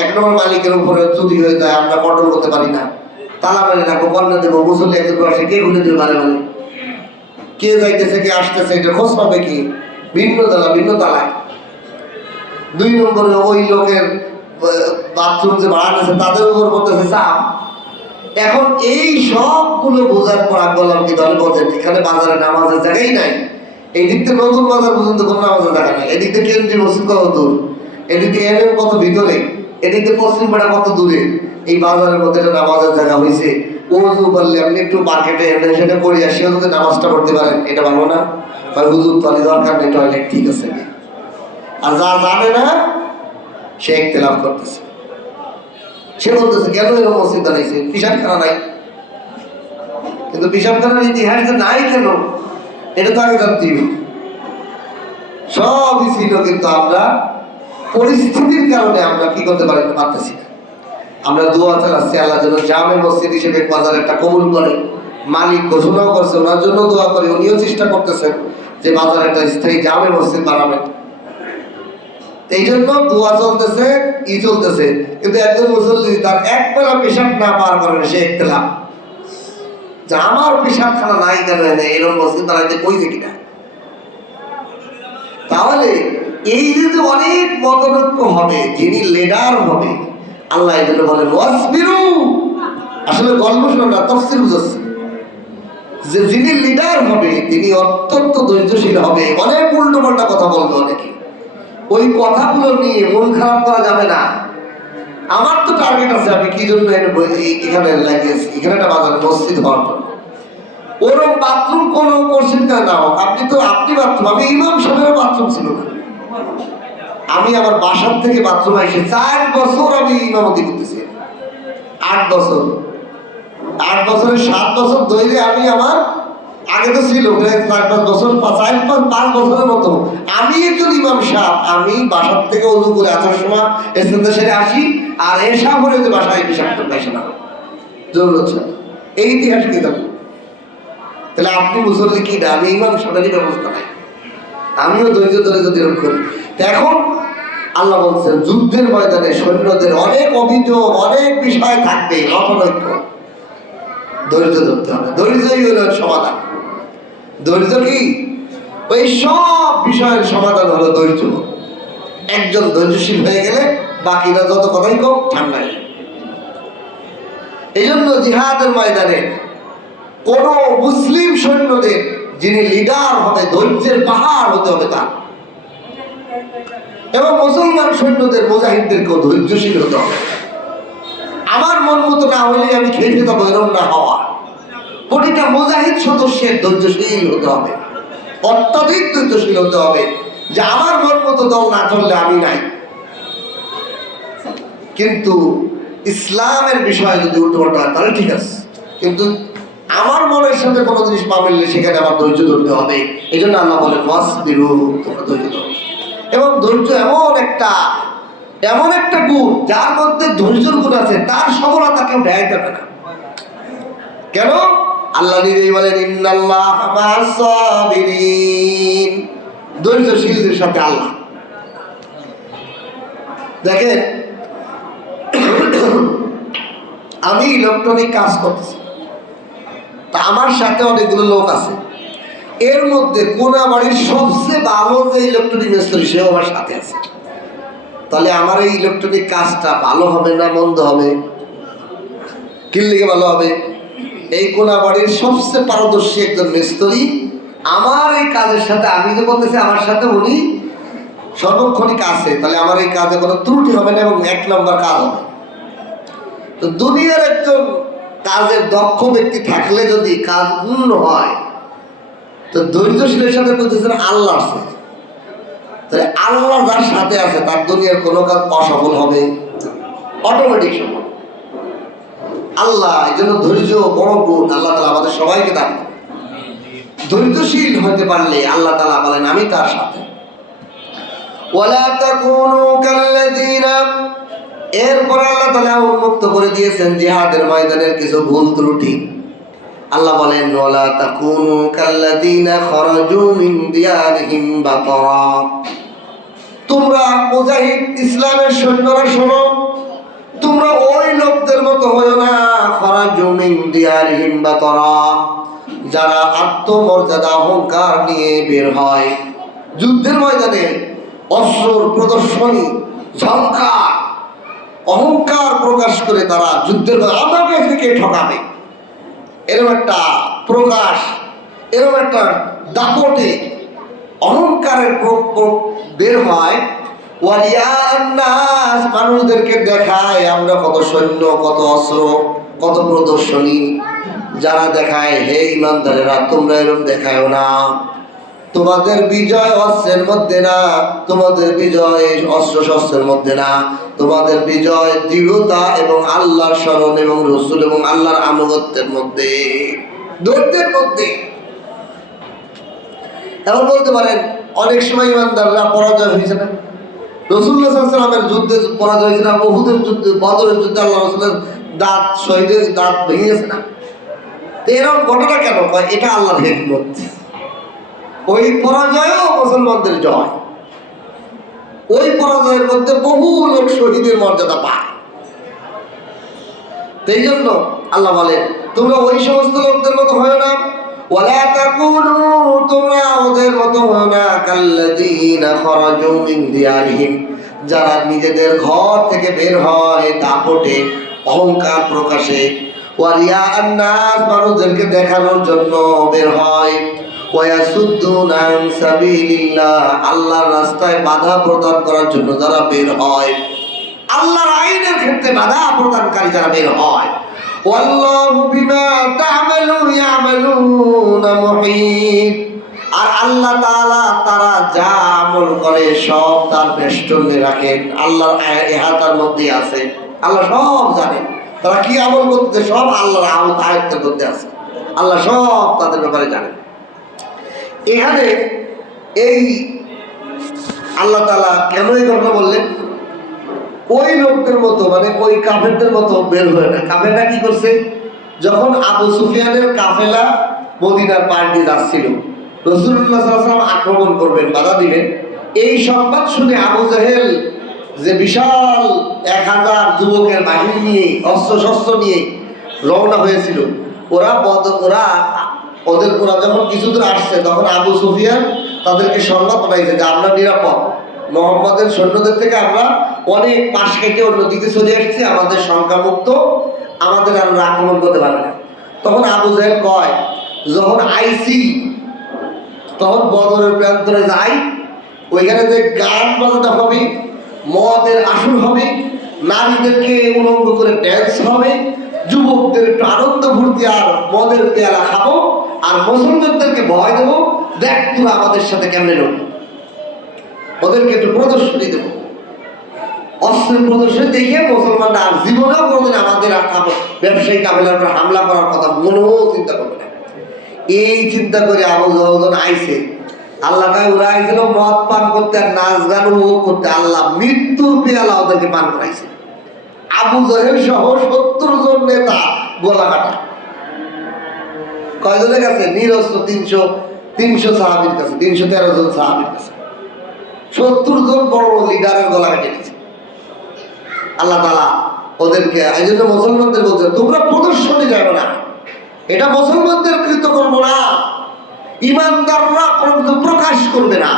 এক নম্বর মালিকের উপরে চুরি হয়ে যায়, আমরা কন্ট্রোল করতে পারি না, তালা মেরে রাখবো, কন্যা দেবো, মুসল্লি একজন আসে, কে খুলে দেবে বারে বারে, কে যাইতেছে কে আসতেছে এটা খোঁজ পাবে কি? ভিন্ন তালায়। 2 নম্বরে ওই লোকের বাথরুম যে ভাড়া নিয়েছে তাদের উপর করতেছে চাপ। এখন এই সবগুলো বোঝার পর আমি বললাম কি, তাহলে বলছেন এখানে বাজারে নামাজের জায়গাই নাই, এই দিক থেকে নতুন বাজার পর্যন্ত কোনো নামাজের জায়গা নেই, এদিক থেকে কেন্দ্রীয় মসজিদ কত দূর, এদিক থেকে এম কত ভিতরে, এদিক থেকে পশ্চিম পাড়া কত দূরে, এই বাজারের মধ্যে একটা নামাজের জায়গা হয়েছে। ওযু করলে আপনি একটু মার্কেটে এনে সেটা করে আসিও যদি নামাজটা পড়তে পারেন, এটা ভালো না? বা হুজুর পানি দরকার নেই, টয়লেট ঠিক আছে। আর যা জানে না সে ইখতিলাফ করতেছে, সে বলতেছে কেন এরকম মসজিদ বানাইছে, পেশাবখানা নাই। কিন্তু পেশাবখানার ইতিহাস নাই কেন, এটা তো আগে জানতে হবে। সবই ছিল, কিন্তু আমরা পরিস্থিতির কারণে আমরা কি করতে পারতেছি না। আমরা দোয়া চালাচ্ছি আল্লাহ যেন জামে মসজিদ হিসেবে বাজার একটা কবুল করে। মালিক ঘোষণাও করছে, ওনার জন্য দোয়া করে, উনিও চেষ্টা করতেছেন যে বাজার একটা স্থায়ী জামে মসজিদ বানাবেন। এই জন্য দোয়া চলতেছে, চলতেছে। কিন্তু একজন মুসল্লি তার একবেলা পেশাব না পার করেন, সে ইখতিলাফ যে আমার পেশাবখানা নাই কেন, এরকম মসজিদ বানাইতে কইছে কিনা। তাহলে এই যে অনেক মতনৈক্য হবে, যিনি লিডার হবে, আল্লাহ এই জন্য বলেন ওয়াসবিরু। আসলে গল্প শোনা না, তাফসীর বুঝাচ্ছে যে যিনি লিডার হবে তিনি অত্যন্ত ধৈর্যশীল হবে। অনেক উল্টো পাল্টা কথা বলবে অনেকে, ওই কথাগুলো নিয়ে মন খারাপ করা যাবে না। আমার তো টার্গেট আছে, আমি কি জন্য এখানে লাগিয়েছি, এখানে একটা বাজারে মসজিদ হওয়ার জন্য। ওরকম বাথরুম কোনো করছেন না হোক, আপনি বাথরুম, আমি ইমাম সাহেবের বাথরুম ছিল না। আমি আমার বাসার থেকে বাথরুম এসে 4 বছর আমি ইমামতি করতেছি। 8 বছরের 7 বছর ধরে আমি আমার আগে তো ছিল 4-5 বছর, 4-5 বছরের মতো। আমি একজন ইমাম সাহেব, আমি বাসার থেকে ওযু করে আসার সময় এসেন্তে সেরে আসি, আর এসা করে যে বাসায় পেশাব করতে আসে না, জরুরত ছিল। এই ইতিহাস কি জানো? তাহলে আপনি মুসল্লি কি না, আমি ইমাম সাহেবেরই ব্যবস্থা নাই, আমিও ধৈর্য ধরে যদি এরকম করি। এখন আল্লাহ বলছেন যুদ্ধের ময়দানে সৈন্যদের অনেক অভিযোগ, অনেক বিষয় থাকবে, অপনৈক্য, ধৈর্য ধরতে হবে। ধৈর্যই হল সমাধান। ধৈর্য কি? ওই সব বিষয়ের সমাধান হলো ধৈর্য। একজন ধৈর্যশীল হয়ে গেলে বাকিরা যত কথাই কম ঠান্ডায়। এই জন্য জিহাদের ময়দানে কোন মুসলিম সৈন্যদের যিনি লিডার হবে, ধৈর্যের পাহাড় হতে হবে তার। এবং মুসলমান সৈন্যদের, মুজাহিদদেরকেও ধৈর্যশীল হতে হবে। আমার মন মতো না হলে আমি খেয়ে যেতে পারবো, এরকম না হওয়া। প্রতিটা মুজাহিদ সদস্যের ধৈর্যশীল হতে হবে, অত্যাধিক ধৈর্যশীল হতে হবে, যে আমার মন মতো দল না চললে আমি নাই। কিন্তু ইসলামের বিষয়ে যদি উল্টোপাল্টা হয় তাহলে ঠিক আছে, কিন্তু আমার মনের সাথে কোনো জিনিস পা মিললে সেখানে আমার ধৈর্য ধরতে হবে। এই জন্য আল্লাহ বলেন ওয়াসবিরু, তোমরা ধৈর্য ধরো। এবং ধৈর্য এমন একটা গুণ, যার মধ্যে ধৈর্যের গুণ আছে তার সফলতা কেউ দেয় যাবে না। কেন? আল্লাহ নিজেই বলেন ইন্নাল্লাহা মা'আস সাবিরিন, ধৈর্যশীলদের সাথে আল্লাহ। দেখেন, আমি ইলেকট্রনিক কাজ করতেছি, তা আমার সাথে অনেকগুলো লোক আছে। এর মধ্যে কোনাবাড়ির সবচেয়ে ভালো যে ইলেকট্রনিক মিস্ত্রি, সেও আমার সাথে আছে। তাহলে আমার এই ইলেকট্রনিক কাজটা ভালো হবে না মন্দ হবে? কি লিগে ভালো হবে? এই কোনাবাড়ির সবচেয়ে পারদর্শী একজন মিস্ত্রি আমার এই কাজের সাথে, আমি যে বলতেছি আমার সাথে উনি সর্বক্ষণিক আছে, তাহলে আমার এই কাজে কোনো ত্রুটি হবে না এবং 1 নম্বর কাজ হবে। তো দুনিয়ার একজন কাজের দক্ষ ব্যক্তি থাকলে যদি কাজ পূর্ণ হয়, তো ধৈর্যশীলের সাথে বলতেছেন আল্লাহ আছে, তাহলে আল্লাহ যার সাথে আছে তার দুনিয়ার কোনো কাজ অসফল হবে অটোমেটিক সফল। আল্লাহ এই জন্য ধৈর্য বড় গুণ, আল্লাহ তাআলা আমাদের সবাইকে দান করেন। ধৈর্যশীল হতে পারলে আল্লাহ তাআলা বলেন আমি তার সাথে। ওয়ালা তাকুনু কাল্লাযিনা, এরপর আল্লাহ তাআলা উন্মুক্ত করে দিয়েছেন জিহাদের ময়দানের কিছু ভুল ত্রুটি। আল্লাহ বলেন ওয়ালা তাকুনু কাল্লাযিনা খারাজু মিন দিয়ারিহিম বাতারা, তোমরা মুজাহিদ ইসলামের সৈন্যরা শোনো, তোমরা ওই লোকদের মতো হয়ো না, খারাজু মিন দিয়ারিহিম বাতারা, যারা আত্মমর্যাদা অহংকার নিয়ে বের হয় যুদ্ধের ময়দানে, অস্ত্র প্রদর্শনী, ঝংকার, অহংকার প্রকাশ করে তারা যুদ্ধের আমাকে থেকে ঠকাবে, এরকম একটা প্রকাশ, এরকম একটা দাপটে অহংকারের বের হয়। মানুষদেরকে দেখায় আমরা কত সৈন্য, কত অস্ত্র, কত প্রদর্শনী, যারা দেখায় হে ইমানদারেরা তোমরা এরকম দেখায়ও না, তোমাদের বিজয় অস্ত্রের মধ্যে না, তোমাদের বিজয় অস্ত্র শস্ত্রের মধ্যে না, তোমাদের বিজয় দৃঢ়তা এবং আল্লাহর স্মরণ এবং রসুল এবং আল্লাহর আনুগত্যের মধ্যে, ধৈর্যের মধ্যে। এখন বলতে পারেন অনেক সময় ইমানদাররা পরাজয় হয়েছে না? রাসূলুল্লাহ সাল্লাল্লাহু আলাইহি ওয়াসাল্লামের যুদ্ধে পরাজয় হয়েছে না? উহুদের যুদ্ধে, বদরের যুদ্ধে আল্লাহ রাসূলের দাঁত, শহীদের দাঁত ভেঙে গেছে না? তো এরকম ঘটনা কেন? এটা আল্লাহর হিকমত। ওই পরাজয়ও মুসলমানদের জয়, ওই পরাজয়ের মধ্যে বহু লোক শহীদের মর্যাদা পায়। এই জন্য আল্লাহ বলেন তোমরা ওই সমস্ত লোকদের মতো হয় না, ওয়ালা তাকুনু, তোমরা ওদের মতো হয় না, কাল্লাযীনা খারাজু মিন দিয়ারিহিম, যারা নিজেদের ঘর থেকে বের হয় দাপটে, অহংকার প্রকাশে, ওয়া রিয়াআন নাস, মানুষদেরকে দেখানোর জন্য বের হয়, ওয়া ইয়াসুদ্দুনা আন সাবিলিল্লাহ, আল্লাহর রাস্তায় বাধা প্রদান করার জন্য যারা বের হয়, আল্লাহর আইনের ক্ষেত্রে বাধা প্রদানকারী যারা বের হয়, ওয়াল্লাহু বিমা তা'মালুন ইয়ামালুনা মুহীত, আর আল্লাহ তাআলা তারা যা আমল করে সব তার বেষ্টনে রাখেন, আল্লাহর ইহাতার মধ্যে আছে, আল্লাহ সব জানেন তারা কি আমল করতে, সব আল্লাহর আয়ত্তের মধ্যে আছে। আল্লাহ সব তাদের ব্যাপারে জানেন। এখানে এই আল্লাহ তাআলা কেন এই কথা বললেন? ওই লোকদের মতো, মানে ওই কাফেরদের মতো বের হয় না। কাফেররা কি করছে? যখন আবু সুফিয়ানের কাফেলা মদিনার পাড় দিয়ে যাচ্ছিল, রাসূলুল্লাহ সাল্লাল্লাহু আলাইহি ওয়াসাল্লাম আক্রমণ করবেন, বাধা দিবেন, এই সংবাদ শুনে আবু জাহেল যে বিশাল 1000 যুবকের বাহিনী নিয়ে, অস্ত্র শস্ত্র নিয়ে রওনা হয়েছিল, ওরা যখন কিছু দূর আসছে, তখন আবু সুফিয়ান তাদেরকে সংবাদ পাঠাইছে যে আমরা নিরাপদ, মুহাম্মদের সৈন্যদের থেকে আমরা অনেক পাশ কেটে অন্যদিকে চলে এসেছি, আমাদের সংখ্যামুক্ত, আমাদের আর আক্রমণ করতে পারবে না। তখন আবু জাহেল কয়, যখন আইসি তখন বদরের প্রান্তরে যাই, ওইখানে যে গান বাজানো হবে, মদের আসর হবে, নারীদেরকে উলঙ্গ করে ড্যান্স হবে, যুবকদের একটু আনন্দ ফুর্তি আর মদের পেয়ালা খাবো, আর মুসলমানদেরকে ভয় দেবো, দেখ তোরা আমাদের সাথে কেমনে লড়বি, ওদেরকে একটু প্রদর্শনী দেবো। অস্ত্রের প্রদর্শনী দেখে মুসলমানরা আর জীবনেও কোনোদিন আমাদের ব্যবসায়ী কাফেলার উপর হামলা করার কথা মনেও চিন্তা করবে না। এই চিন্তা করে আবু জাহেল আইছে, আল্লাহ ওরা আইছিল মদ পান করতে আর নাচ গান উপভোগ করতে, আল্লাহ মৃত্যুর পেয়ালা ওদেরকে পান করাইছে। আবু জাহেল সহ 70 জন নেতা গলা কাটা। কয়জনের কাছে? নিরস্ত্র 300 সাহাবীর কাছে, 313 জন সাহাবীর কাছে 70 জন বড় লিডারের গলা কেটে দিয়েছে আল্লাহ তাআলা ওদেরকে। এই জন্য মুসলমানদের বলছে, তোমরা প্রদর্শনী যাবে না, এটা মুসলমানদের কৃতকর্ম না, ইমানদাররা কোনো কিছু প্রকাশ করবে না,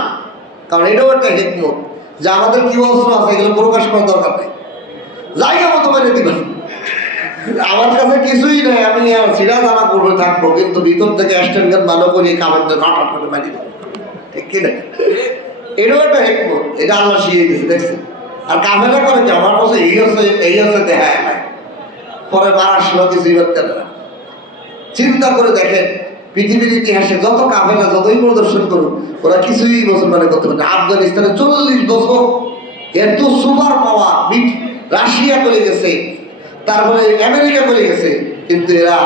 কারণ এটাও একটা হিকমত যে আমাদের কি অস্ত্র আছে এগুলো প্রকাশ করার দরকার নেই, জায়গা মতো মেরে দিবেন, আমার কাছে কিছুই নেই, আমি সিরা জানা করবে থাকবো, কিন্তু ভিতর থেকে স্ট্যান্ড গান ভালো করে কামেন্টে কাটা করে মারি দেবো, ঠিক কিনা? এটাও একটা হিকমত, এটা আল্লাহ শিখিয়ে গেছে, দেখছেন? আর কাফেলা করে কি আমার কাছে এই হচ্ছে দেখায় না, পরে মারার সময় কিছুই করতে পারে না। চিন্তা করে দেখেন, পৃথিবীর ইতিহাসে যত কাফেলা যতই প্রদর্শন করুক, ওরা কিছুই মুসলমানে করতে পারে না। আফগানিস্তানে 40 বছর এত সুপার পাওয়ার, রাশিয়া করে গেছে, তারপরে আমেরিকা করে গেছে, কিন্তু এরা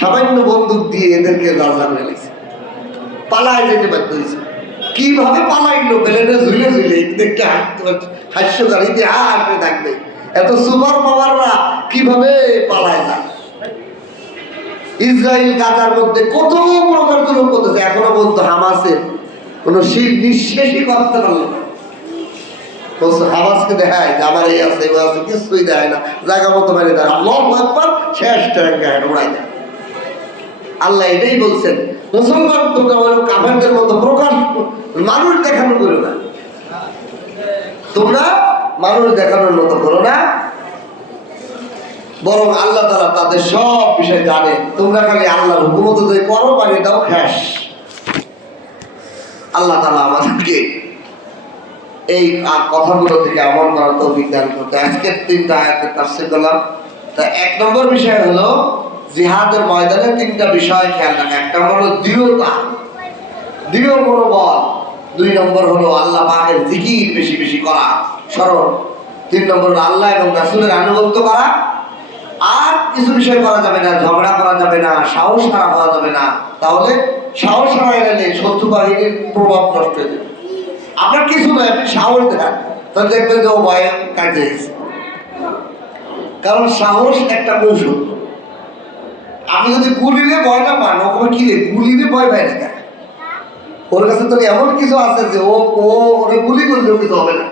সামান্য বন্দুক দিয়ে এদেরকে রাজা করে গেছে, পালায় যেতে বাধ্য হয়েছে। কিভাবে পালাইলো? বেলেনে ঝুলে ঝুলে দেখতে হাস্যকর ইতিহাস থাকবে, এত সুপার পাওয়াররা কিভাবে পালায় না। ইসরায়েল গাজার মধ্যে কত প্রকার জুলুম করতেছে, এখনো পর্যন্ত হামাসের কোনো নিঃশেষই করতে পারলো না। হামাসকে দেখায় যে আমার এই আছে ও আছে, কিছুই দেয় না, জায়গা মতো মেরে দেয়, আল্লাহু আকবার, শেষ ট্যাঙ্কা উড়াই দেয়। আল্লাহ এটাই বলছেন, মুসলমান তোমরা বলো কাফেরদের মতো প্রকাশ মানুষ দেখানো করো না, তোমরা মানুষ দেখানোর মতো করো না, বরং আল্লাহ তাআলা তাদের সব বিষয় জানে, তোমরা খালি আল্লাহর হুকুম অনুযায়ী করো, পানি দাও, শেষ। আল্লাহ তাআলা আমাদেরকে এই কথাগুলো থেকে আমল করার তৌফিক দান করতে। আজকের 3টা আয়াতের তাফসীর করলাম। তা 1 নম্বর বিষয় হলো জিহাদের ময়দানে 3টা বিষয় খেয়াল রাখা। 1 নম্বর হলো দৃঢ় মনোবল, 2 নম্বর হলো আল্লাহ পাকের জিকির বেশি বেশি করা, স্মরণ, 3 নম্বর হলো আল্লাহ এবং রাসূলের আনুগত্য করা। আর কিছু বিষয় করা যাবে না, ঝগড়া করা যাবে না, সাহস হারা হওয়া যাবে না, তাহলে সাহস হারাই গেলে শত্রু বাহিনীর প্রভাব নষ্ট হয়ে যাবে। আপনার কিছু নয়, আপনি সাহস দেখান, তাহলে দেখবেন যে ও ভয়ে কাটে গেছে। কারণ সাহস একটা কৌশল। আপনি যদি গুলিরে ভয় না পান, ও কি রে গুলিরে ভয় পায় না কেন? ওর কাছে তো এমন কিছু আছে যে ওরে গুলি করলেও কিছু হবে না,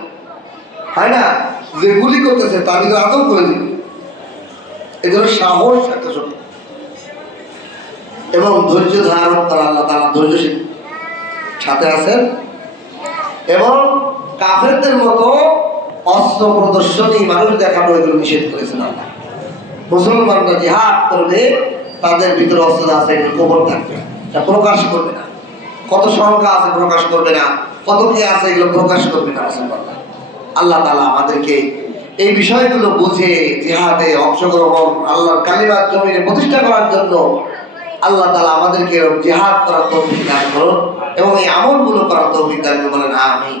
হয় না? যে গুলি করতেছে তার কিন্তু আদৌ করে দিবে। এই জন্য সাহস একটা শক্তি এবং ধৈর্য ধারণ করা, আল্লাহ তাআলা ধৈর্যশীল সাথে আছেন। এবং কাফেরদের মতো অস্ত্র প্রদর্শনী, মানুষ দেখানো, এগুলো নিষেধ করেছেন আল্লাহ। মুসলমানরা জিহাদ করবে, তাদের ভিতরে অস্ত্র আছে, এগুলো গোপন থাকবে, তা প্রকাশ করবে না। কত সংখ্যা আছে প্রকাশ করবে না, কত কি আছে এগুলো প্রকাশ করবে না মুসলমানরা। আল্লাহ তাআলা আমাদেরকে এই বিষয়গুলো বুঝে জিহাদে অংশগ্রহণ, আল্লাহর কালিমার জমিনে প্রতিষ্ঠা করার জন্য আল্লাহ তাআলা আমাদেরকে জিহাদ করার তৌফিক দান করুন এবং এই আমলগুলো করার তৌফিক দান করুন। আমিন।